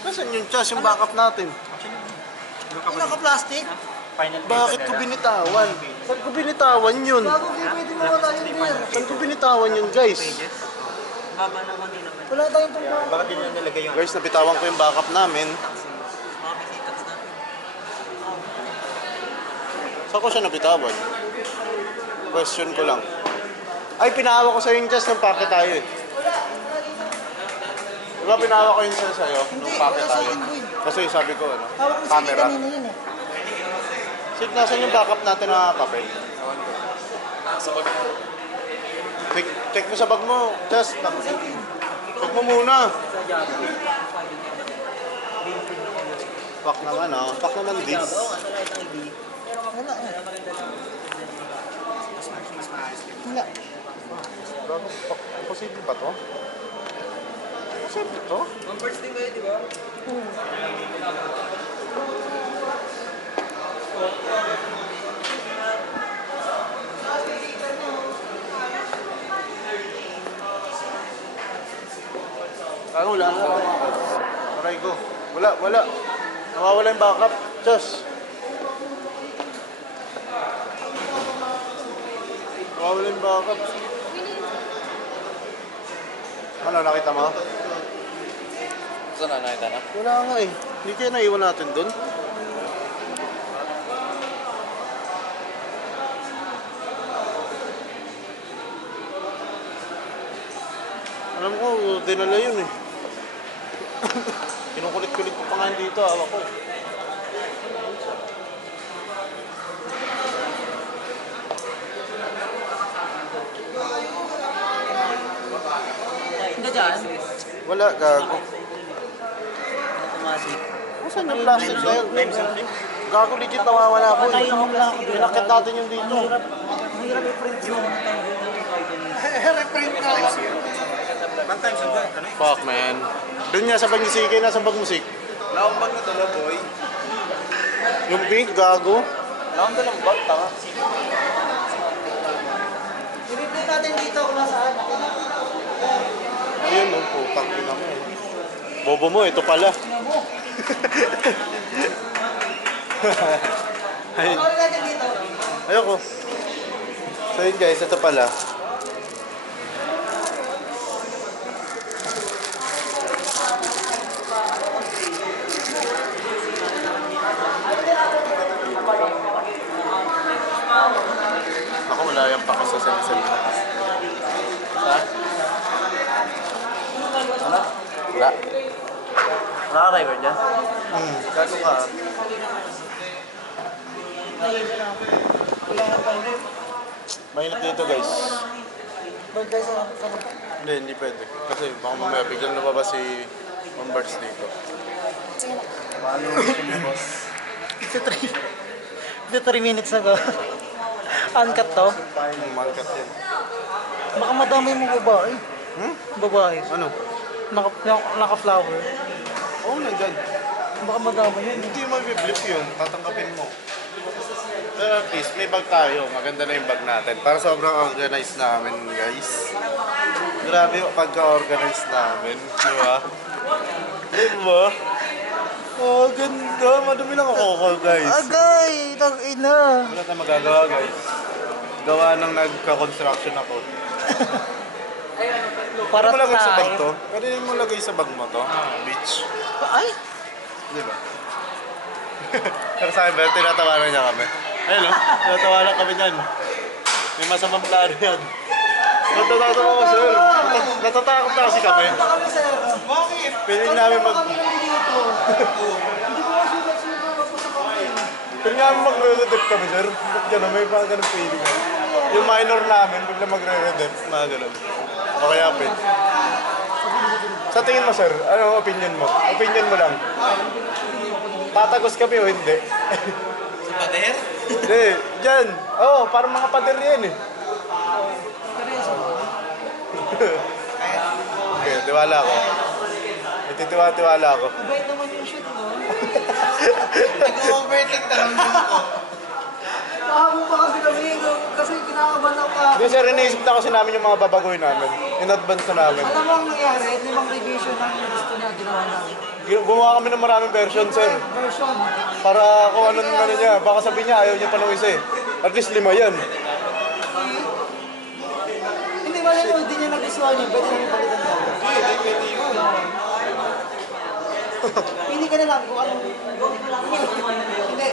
Nasaan yung chas, yung backup natin? Pinaka-plastic. Bakit ko binitawan? Saan ko binitawan yun? Bago kayo pwede mawala yung beer. Saan ko binitawan yun, guys? Wala tayong tumbang. Bakit din yung nilagay yung Guys, nabitawan ko yung backup namin. Saan ko siya nabitawan? Question ko lang. Ay, pinahawa ko sa yung chas nung packet tayo eh. Diba pinahawa ko yung chas sa'yo nung packet wala sa tayo? akin, boy. Kasi sabi ko ano, Hawak mo sa akin camera. kanina yun eh. Sig, nasan yung backup natin na papel? Check mo sa bag mo. Just, check mo muna. Pak naman ah. Pak naman this. Wala eh. Wala. Posible ba to? Posible to? Wala nga. Aray ko. Wala. Nawawala yung backup. Just. Nawawala yung backup. Ano, nakita mo? Saan na nakita na? Wala nga eh. Hindi kaya naiwan natin doon. Alam ko, dinala yun eh. Kinukulit-kulit ko pa nga dito, hawak ko. Hindi dyan. Wala, gago. Automatic. Saan yung plastic na yun? Gago, legit nawawala ko eh. Patayin mo lang. Pinakit natin yung dito. Mahirap i-print yun. Reprint na. Fuck, man. Doon nga sa Bangisike, nasa bag musik. Laong bag na dala, boy. Yung pink, gago. Laong dalang bag, tanga. I-reprint natin dito kung nasaan. Ayun, oh, putang ina mo eh. Bobo mo, ito pala. Ayun. Ano natin dito? Ayoko. So yun guys, ito pala. Ako wala yung paka sa sali-sali. Ha? Wala. Nakaka-driver dyan? Gago ka. Naiisa na ako. Wala nga tayo. Mainit dito guys. Bag tayo sa Hindi pwede. Kasi baka mamaya biglang lumabas si Bombers dito. Paano yung boss? Ito 3 minutes ago. Uncut to. Yung market yan. Baka madamay mo babae. Babae. Ano? Naka-flower. Oo, nandyan. Baka madamay yun. Hindi mo i-flip yun. Tatanggapin mo. Pero at least may bag tayo. Maganda na yung bag natin. Para sobrang organized namin guys. Grabe yung pagka-organized namin. Di ba? Di ba? Oh, ganda. Madumi lang ako guys. Agay! Tag-ina! Wala tayong magagawa guys. Gawa ng nagka-construction ako. Para Pwede mo lagay sa bag tayo. to? Pwede mo lagay sa bag mo to? Beach. Ay! Di ba? Pero sa akin, pero tinatawanan niya kami. Ayun o, tinatawanan kami niyan. May masamang plano yan. Natatakot ako, sir. Natatakot na kasi kami. Kami sir. Bakit? Piling namin mag... Kami lang dito. Hindi ko kasi magpapasok kami. Piling namin magre-redep kami, sir. Ba't gano'n? May mga ganun feeling. Yung minor namin, bigla magre-redep. Mga ganun. O kaya, Pin. Sa tingin mo, sir, ano ang opinion mo? Opinion mo lang. Tatagos kami o hindi? Sa pader? Hindi, dyan. Oo, parang mga pader yan eh. Okay, tiwala ako. Ititiwala ako. Mabait naman yung shoot, no? Nag-overthink talaga ako. Nakamo pa kasi kami. Kasi kinakabahan ako ka. Hindi sir, iniisip na kasi namin yung mga babagoy namin. In advance na namin. Alam mo ang nangyari? 5 revision ang gusto niya ginawa namin. Gumawa kami ng maraming version, sir. Version. Para kung ano niya. Baka sabihin niya, ayaw niya pa ng isa eh. At least 5 yan. Hindi ba lang hindi niya nagustuhan yun? Pwede namin palitan daw. Pwede yun. Pili ka na lang kung anong... Hindi.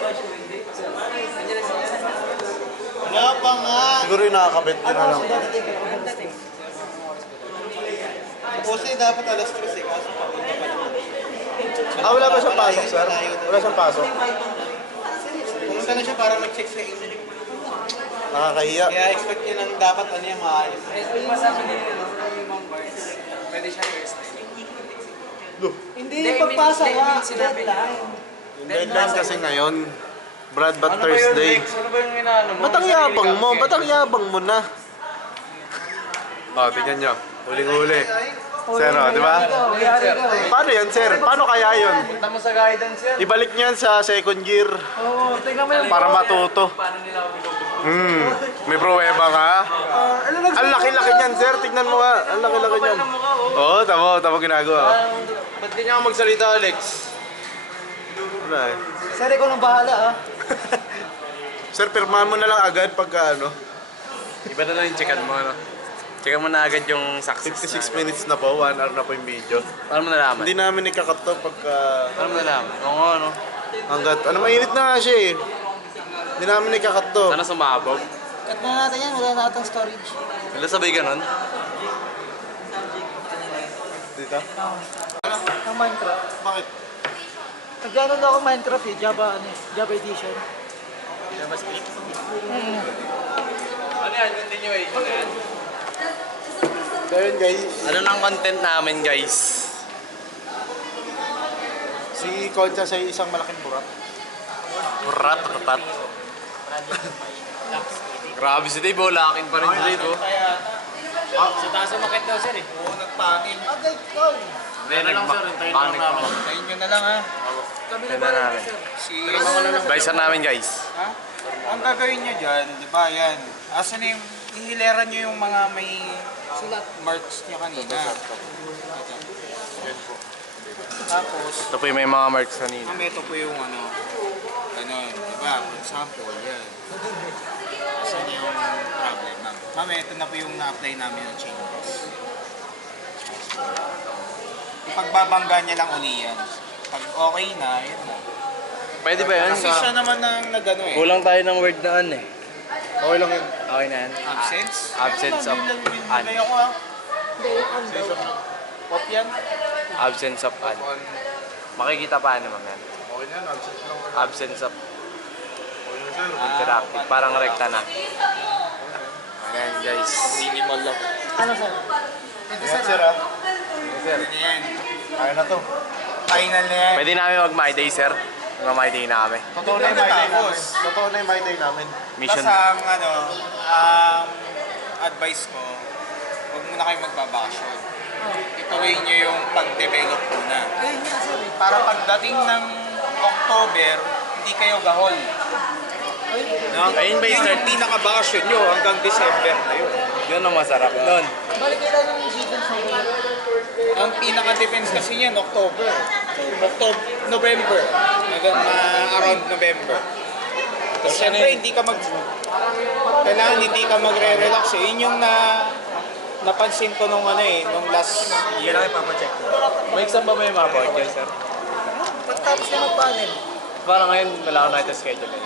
Wala pa nga. Siguro yung nakakabit din na lang. Kasi dapat alas 3 eh. Kaso papunta pa lang. Ah, wala ba siyang pasok, sir? Wala siyang pasok? Pumunta na siya para mag-check sa inyo. Nakakahiya. Kaya expect niya ng dapat ano yung maayos. Masabi din yung Ma'am Barnes, pwede siya Thursday. Hindi, pagpasa Hindi, ka. sinabi niya. Deadline. Deadline kasi ngayon. Brad, ba't Thursday? Ano ba yung inaano mo? Ba't ang yabang mo? Ba't ang yabang mo na? Oh, tingnan nyo. Huling-huli. Sir, oh, di ba? Paano yan, sir? Paano kaya yun? Punta mo sa guidance yan. Ibalik nyo yan sa second gear Oo, tingnan mo yung... para matuto. May pruweba ka? Ang laki-laki niyan, sir. Tignan mo nga. Ang laki-laki niyan. Oo, tamo ginagawa. Ba't di niya ako magsalita, Alex? Wala eh. Sir, ikaw nang bahala ah. Sir, pirmahan mo na lang agad pagka ano. Iba na lang yung checkan mo, ano? Checkan mo na agad yung success. 56 minutes na po, 1 hour na po yung video. Paano mo nalaman? Hindi namin ikakat to pagka... Paano mo nalaman? Oo, ano? Hanggat... Ano, mainit na nga siya eh. Hindi namin ikakat to. Sana sumabog. Cut na natin yan, wala na atang storage. Wala sabay ganon? Dito? Ang Minecraft. Bakit? Nagano na ako Minecraft eh, Java, Java edition. JavaScript. Mm. Ano yan? Continuation na yan? Dahil guys, Ano ng content namin, guys? si Concha sa isang malaking burak. Rat. Grabe si Dave, laking pa rin si Dave, oh. Sa taas ang makit daw, sir eh. Oo, nagpangin. Agay, go! Hindi, nagpangin pa. Tayin nyo na lang ha. Ganda namin. Advisor namin, guys. Ang gagawin nyo dyan, di ba yan? Asan yung, ihilera nyo yung mga may sulat marks nyo kanina. Tapos, Ito po yung may mga marks kanina. ito po yung ano, ganun, di ba? For example, yan. Asan yung problem, ma'am? Ma'am, ito na po yung na-apply namin ng changes. Ipagbabangga niya lang uli yan. Pag okay na, yun na. Pwede ba yan? Kasi siya naman ang nagano eh. Kulang tayo ng word na an eh. Okay lang yun. Okay na yan. Absence? Absence of an. Nilay ako ah. Pop yan? Absence of an. Makikita pa ano, ma'am yan? Okay na yan, absent lang. Absence of Interactive, parang rekta na. Ayan guys. Minimal lang. Ano sir? Yan sir ah. Sir, Yan. Kaya na to. Final na yan. pwede namin mag-My Day sir. Mag-My Day na kami. Totoo na yung my day namin. Totoo na yung my day namin. Mission. Tapos ang advice ko, huwag muna kayo magbabakasyon. Ituloy nyo yung pag-develop muna. Ayun nga sir eh. Para pagdating ng October, hindi kayo gahol. No? Ayun ba yung Yun start? yung pinaka-bakasyon nyo hanggang December na yun. Yun ang masarap nun. Balik kailan yung defense mo? Ang pinaka-defense kasi niyan, October. November. Hanggang around November. Tapos syempre, kailangan hindi ka magre-relax eh. Yun yung napansin ko nung nung last year. May exam ba may mga podcast sir? Pagtapos na mag-panel. Parang ngayon wala akong nakita schedule eh.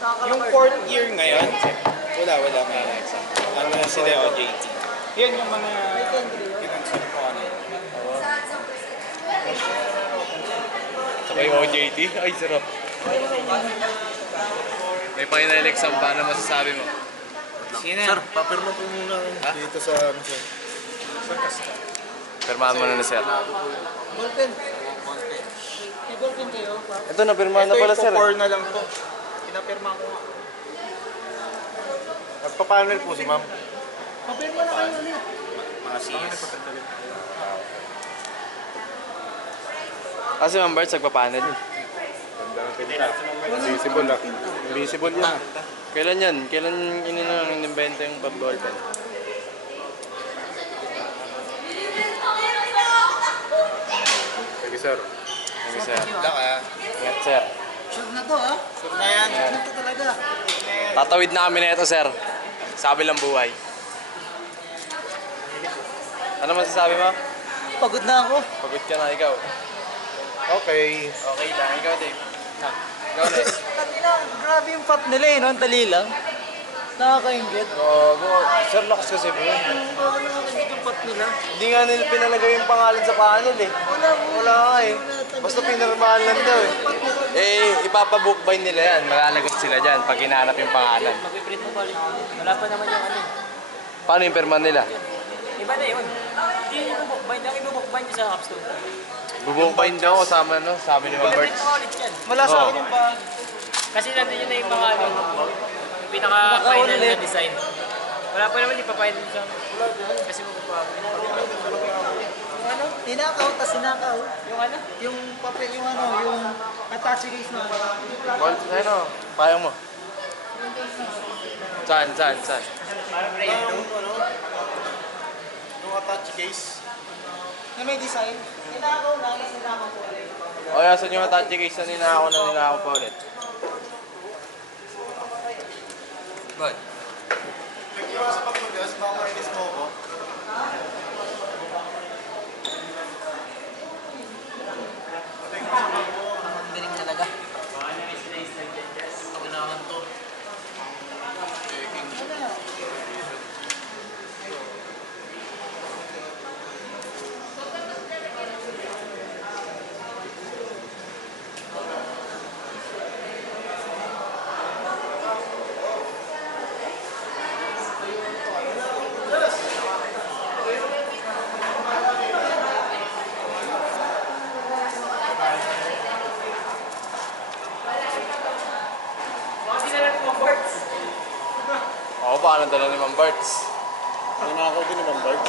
Yung fourth year ngayon, wala may exam. Ano na sila OJT. Yan yung mga pinansin ko Sabay OJT? Ay, sarap. May final exam pa, ano masasabi mo? Sino? Sir, papirma po muna Ha? dito sa ano sir. Pirmahan mo na na sir. Ballpen. May ballpen kayo? Ito na, pirmahan na pala sir. Ito, na lang to. Pinapirma ko nga. Nagpa-panel po si ma'am. Papirma na kayo ulit. Mga CS. Kasi Ma'am Bart, nagpapanel. Visible ah. Invisible yan. Kailan yan? Kailan inimbento yung pag-ballpen? Sige sir. Sige sir. Wala ka. Ingat sir. Sure na to ha? Sure na yan. Sure na to talaga. Tatawid na kami na ito sir. Sa kabilang buhay. Ano masasabi mo? Pagod na ako. Pagod ka na ikaw. Okay. Okay lang. Ikaw Dave. Ha? Ikaw Dave. Kanina, grabe yung pat nila eh, no? Ang dali lang. Nakaka-ingit. Gogo. Sir, lakas kasi bro. Bakit nakaka-ingit yung pat nila? Hindi nga nila pinalagay yung pangalan sa panel eh. Wala nga eh. Basta pinirmahan lang daw eh. Eh, ipapabookbind nila yan. Magalagot sila dyan pag hinahanap yung pangalan. Mag-print mo ba ulit? Wala pa naman yung ano. Paano yung pirma nila? Iba na yun. Hindi yung ibubukbind. Ang ibubukbind yung sa capstone. Bubookbind daw sabi ni Ma'am Bart. Print mo ulit yan. Wala sa akin yung bag. Kasi nandun yun na yung mga ano, yung pinaka-final na design. Wala pa naman, di pa final sa kasi magpapaprint. Yung ano? Tinakaw, tas sinakaw. Yung ano? Yung papel, yung ano, yung attache case na. Ball, ano? Payang mo. Saan? Yung attach case. Na may design. Tinakaw na, sinakaw ko. O, yasan yung attach case na ninakaw pa ulit. Good. Nag-iwas sa pagpugas, baka mainis mo ako. Ang galing talaga. Oo, paano dala ni Ma'am Barts? Nanakaw din ni Ma'am Bart.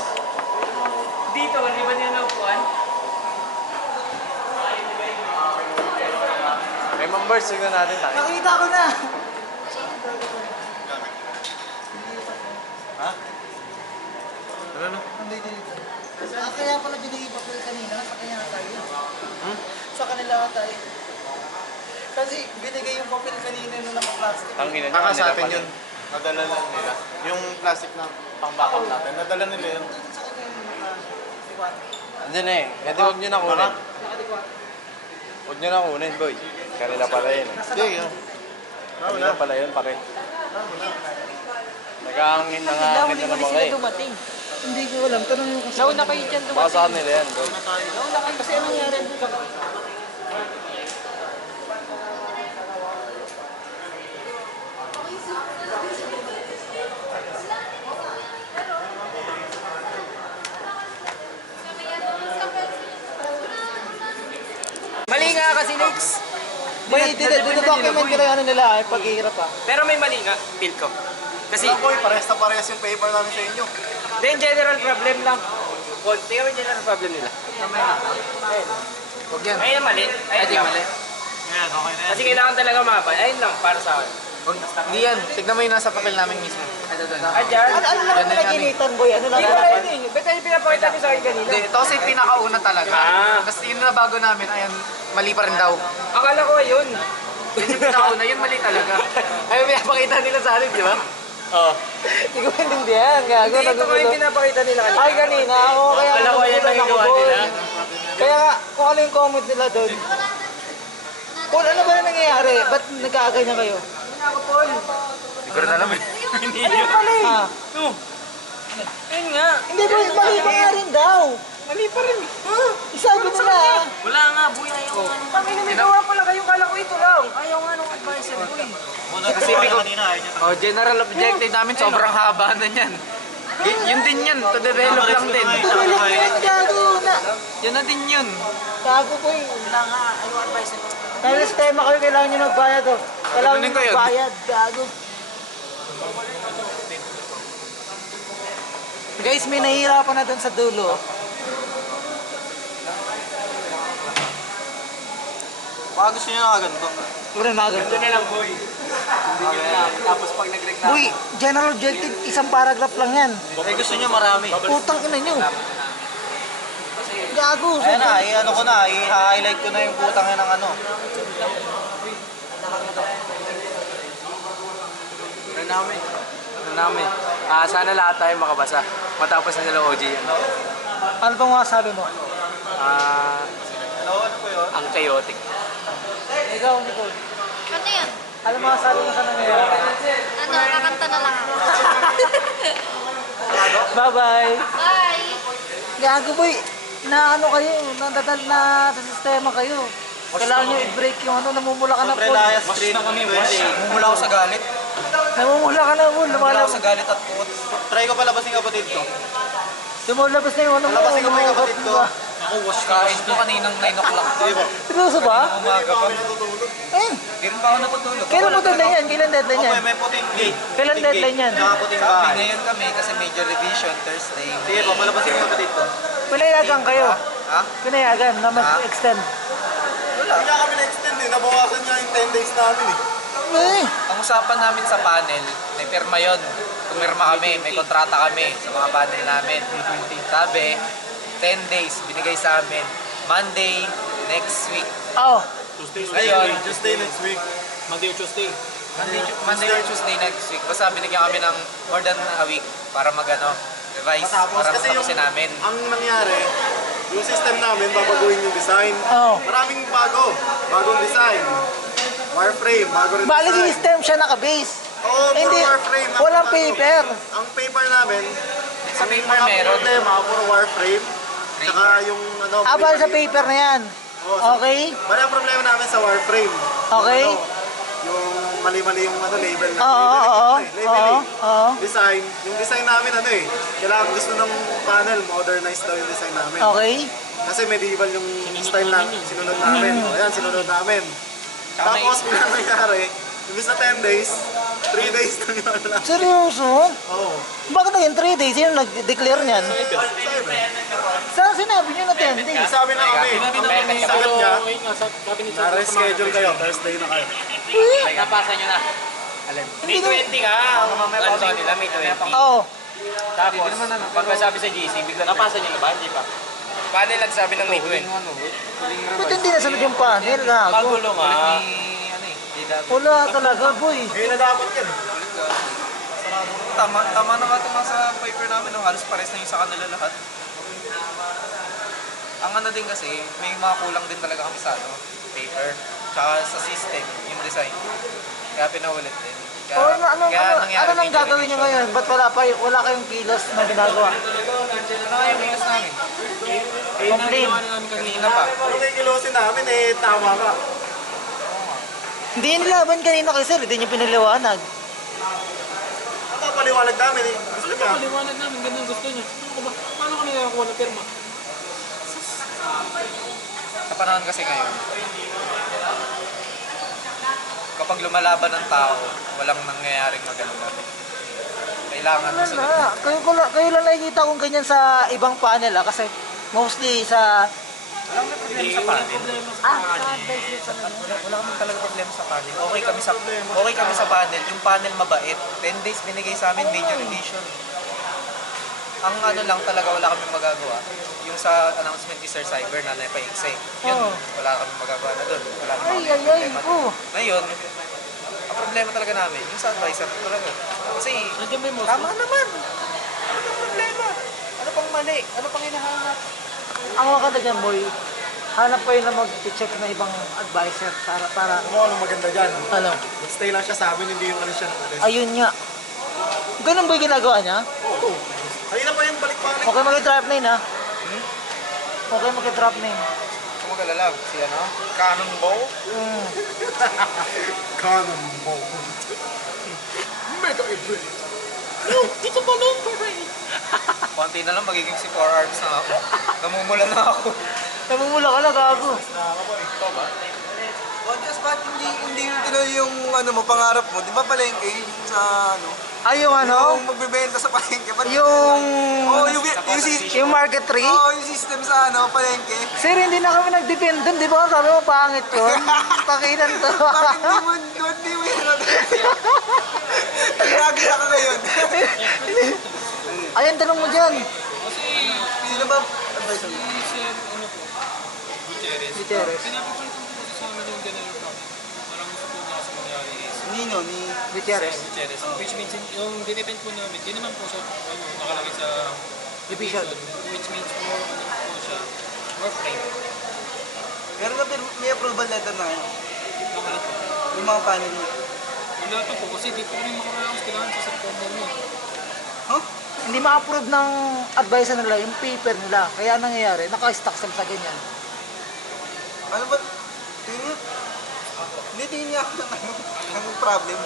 Dito, di ba nila upuan? May Ma'am Barts, tignan natin tayo. Nakita ko na! Ano? Nandito dito. Kaya pala binigay papel kanina, sa kanya tayo. Sa kanila tayo. Kasi binigay yung papel kanina nung naka-plastic. Tangina niyo, Baka kanila sa atin pala. yun. Nadala lang nila. Yung plastic na pang-backup natin, nadala nila yun. Sa kanya yung naka-liwat. Andyan eh. Kaya di huwag nyo na kunin. Huwag nyo na kunin, boy. Kanila pala yun eh. Hindi, yun. Kanila pala yun, pare. Nagkahangin na naman kayo. dumating. Hindi ko alam, tanong mo kasi. Nauna kayo dyan Baka sa kanila yan, boy. Nauna kayo kasi anong nangyari? Mali nga kasi, Lex. May dinodocument nila yung ano nila, yung paghihirap ah. Pero may mali nga, feel ko. Kasi, parehas na parehas yung paper namin sa inyo. then general problem lang. Paul, tingnan mo yung general problem nila. Huwag yan. Ayun ang mali. Ayun ang mali. Kasi kailangan talaga mabay. Ayun lang, para sa akin. Hindi yan. Tignan mo yung nasa papel namin mismo. Ah, dyan? Ano lang Yan na yan pinag-initan, boy? Ano lang Hindi ko na yun eh. Ba't tayo pinapakita niyo sa akin kanina? Hindi, ito kasi pinakauna talaga. Tapos yun na bago namin, ayan, mali pa rin daw. Akala ko ayun. Yun yung pinakauna, yun mali talaga. Ayun, pinapakita nila sa akin, di ba? Oo. Hindi ko maintindihan. Gago, Hindi, ito nga yung nagugulo. pinapakita nila kanina. Ay, kanina. Ako, kaya Akala ko yan ang nagugulo ginawa ako, boy. nila. Kaya nga, kung ano yung comment nila doon. Paul, ano ba yung nangyayari? Ba't nagkakaganyan kayo? Hindi ko rin alam eh. Ano mali? Ah. Ayun nga. Hindi, boy, mali pa nga rin daw. Mali pa rin. Isabi mo na. Wala nga, boy. Ayaw nga. Kami na may gawa pala kayo. Kala ko ito lang. Ayaw nga nung advisor, boy. Kasi oh, general objective namin, sobrang haba na yan. Yun din yun, to develop lang din. Develop na yan, gago na. Yun na din yun. Gago, boy. Wala nga, ayaw advisor. Dahil sa tema kayo, kailangan nyo magbayad, oh. Kailangan nyo Gaganunin ko yun. magbayad, gago. Guys, may nahihirapan na doon sa dulo. Baka gusto nyo na ganito. Wala na ganito. Ito na lang, boy. Hindi nyo lang. Tapos pag nag-reklamo. Boy, general objective, isang paragraph lang yan. Eh gusto nyo marami. Putang ina nyo. Gago. Ayan na, ano ko na, i-highlight ko na yung putang yan ng ano. Ano namin? Sana lahat tayo makabasa. Matapos na sila OG yan. Ano bang masabi mo? Ang chaotic. Ikaw, Nicole. Ano yan? Ano masabi mo sa nangyayari? Ano, kakanta na lang ako. Bye-bye. Bye! Gago boy, na ano kayo, nadadal na sa sistema kayo. Kailangan nyo i-break yung ano, namumula ka na po. Street na kami, mumula ako sa galit. Namumula ka na po, Mumula lumalabas. ako sa galit at puot. Try ko palabasin kapatid ko. Lumulabas na yung ano mo. Palabasin ko pa yung kapatid ko. diba? Ako, wash kain ko kaninang 9 o'clock. Seryoso ba? Umaga pa. Eh, Hindi rin pa ako natutulog. kailan mo deadline yan? Kailan deadline yan? Okay, may puting gate. Kailan deadline yan? Tsaka puting bahay. Ngayon kami kasi major revision Thursday. Sige po, palabasin ko yung kapatid ko. Pinayagan kayo. Ha? Pinayagan na mag-extend. Wala. Hindi kami na-extend eh. Nabawasan nga yung 10 days namin eh. Eh, Ang usapan namin sa panel, may pirma yun. Pumirma kami, may kontrata kami sa mga panel namin. Sabi, 10 days binigay sa amin. Monday, next week. oh. Ngayon, Tuesday next week. Monday or Tuesday. Monday or Tuesday next week. Basta binigyan kami ng more than a week para revise, para matapusin namin. Ang nangyari, yung system namin, babaguhin yung design. Oh. Maraming bagong design. Wireframe, bago rin Bali design. system siya naka-base. Oo, puro Hindi, wireframe. walang paper. Ang paper namin, Sa paper mga meron. problema, puro wireframe. Tsaka yung ano, Bali sa paper na yan. Okay? Bali ang problema namin sa wireframe. Okay? Ano, yung mali-mali yung ano, label na. Oo, oo, Labeling. oo. Design. Yung design namin ano eh. Kailangan gusto ng panel, modernized daw yung design namin. Okay? Kasi medieval yung style na sinunod namin. O yan, sinunod namin. Tapos bilang nangyari, imbis na 10 days, 3 days na yun lang. Seryoso? Oo. Bakit naging 3 days? Sino nag-declare niyan? Saan sinabi niyo na 10 days? Sabi na kami, sagot niya, na-reschedule kayo, Thursday na kayo. Eh, Napasa nyo na. Alam. May 20 ka. Ano sa kanila? May 20. Oo. Tapos, pag nasabi sa GC, bigla napasa nyo na ba? Hindi pa. Paano nagsabi ng May 20? Ba't hindi nasunod yung panel? Gago. Magulo nga. Wala talaga, boy. Ngayon na dapat yan. Tama na nga ito nga sa paper namin. No? Halos pares na yung sa kanila lahat. Ang ano din kasi, may mga kulang din talaga kami sa paper. Tsaka sa system, yung design. Kaya pinaulit din. Ano nangyari nang major gagawin niyo revision. ngayon? Ba't wala kayong kilos na ginagawa? Ano nga yung minus namin? Complain. Kanina pa. Kung may kilosin namin eh, tama ka. Hindi nilaban kanina kay sir, hindi niyo pinaliwanag. Ang papaliwanag namin eh. Gusto niya. Paliwanag namin, ganun gusto niya. Paano kami nakakuha ng pirma? Sa panahon kasi ngayon, kapag lumalaban ng tao, walang nangyayaring maganda. Kailangan Wala masunod. na. Kayo lang nakikita kong ganyan sa ibang panel kasi mostly sa... Walang may problema sa panel. Wala kami talaga problema sa panel. Okay kami sa panel. Yung panel mabait. 10 days binigay sa amin, major edition. Ang ano lang talaga wala kami magagawa. Yung sa announcement ni Sir Cyber na naipaikse. Yun, wala kami magagawa na doon. Wala naman kami problema. Ngayon, ang problema talaga namin, yung sa advisor talaga. Kasi, tama naman. Ano pang problema? Ano pang mali? Ano pang hinahanap? Ang maganda dyan, boy, hanap kayo na mag-check na ibang advisor para Ano anong maganda dyan? ano? Stay lang siya sa amin, hindi yung ano siya ng alis. Ayun nga. Ganun ba yung ginagawa niya? Oo. Kanina pa yung balik-balik. Okay mag-trap name ha? Okay mag-trap name. Kung mag-alala, si ano? Cannonball? Cannonball. Mega April. Konti na lang, magiging si 4 arms na ako. Namumula na ako. Namumula ka na, gago. Ito ba? Just ba't hindi mo tinuloy yung ano mo, pangarap mo? Di ba palengke yung sa ano? Ay, yung ano? Yung magbebenta sa palengke. Ba't Yung... Oo, Yung market tree? Oo, yung system sa ano, palengke. Sir, hindi na kami nag-depend dun. Di ba sabi mo pangit yun? Pakinan to. Bakit hindi mo yun? Lagi ka ngayon. Ayan, tanong mo dyan. Sino ba advisor mo? Gutierrez. Nino, ni... Gutierrez. Which means yung dinepend po namin, di naman po siya nakalagay sa Division. which means more po siya, more frame. Pero may approval letter na yun. Nakalat po. Yung mga panel niya. Wala pa po kasi di po kami makaraos, kailangan sa September mo. Huh? Hindi ma-approve ng advisor nila yung paper nila. Kaya anong nangyayari, naka-stock sila sa ganyan. Ano ba? Tingin niya? Hindi, tingin niya ako ng problem.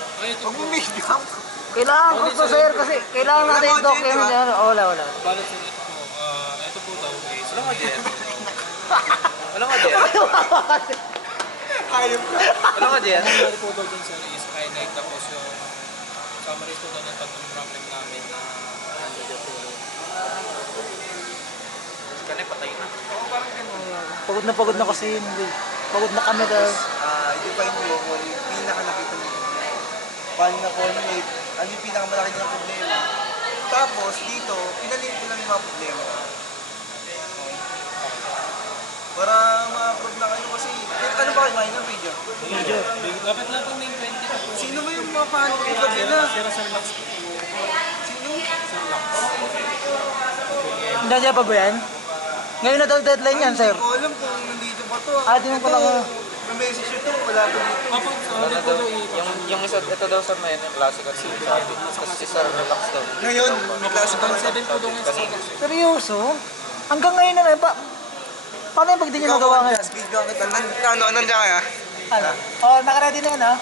Huwag mo medium. Kailangan ko to, sir, kasi kailangan natin yung document yan. Oh, wala. Balance na ito po, ito po daw is... Wala nga dyan. Wala nga dyan. Ayun ka. Wala nga dyan. Ang nangyari po daw dun sir is highlight tapos yung summaries po daw ng tatlong problem namin na Kanay patay na. Oo, parang gano'n. Pagod na kasi yun. Pagod na kami dahil. I-define mo kung ano yung pinaka-nakita mo. Paano na coordinate, ano yung pinakamalaki ng problema. Tapos, dito, pinaliit ko lang yung mga problema. Okay. Para ma-approve na kayo kasi, ano ba kayo kayo ng video? dapat lang itong main 20 na po. Sino ba yung mga paano ko gabi na? Sir Max. Sino? Nandiyan pa ba yan? Ngayon na daw deadline yan, sir. Hindi ko alam kung nandito pa to. Di mo pala ko. May message ito, wala pa dito. Ano daw, yung isa, ito daw sa may klase kasi sabi. Tapos si Sir Relax daw. Ngayon, may klase pa rin. 7 po daw ngayon sa Kanina. Seryoso? Hanggang ngayon na lang. Paano yung pag di nyo nagawa ngayon? Speed ka kita. Nandiyan kaya? Ano? Oh, nakaready na yan, ha?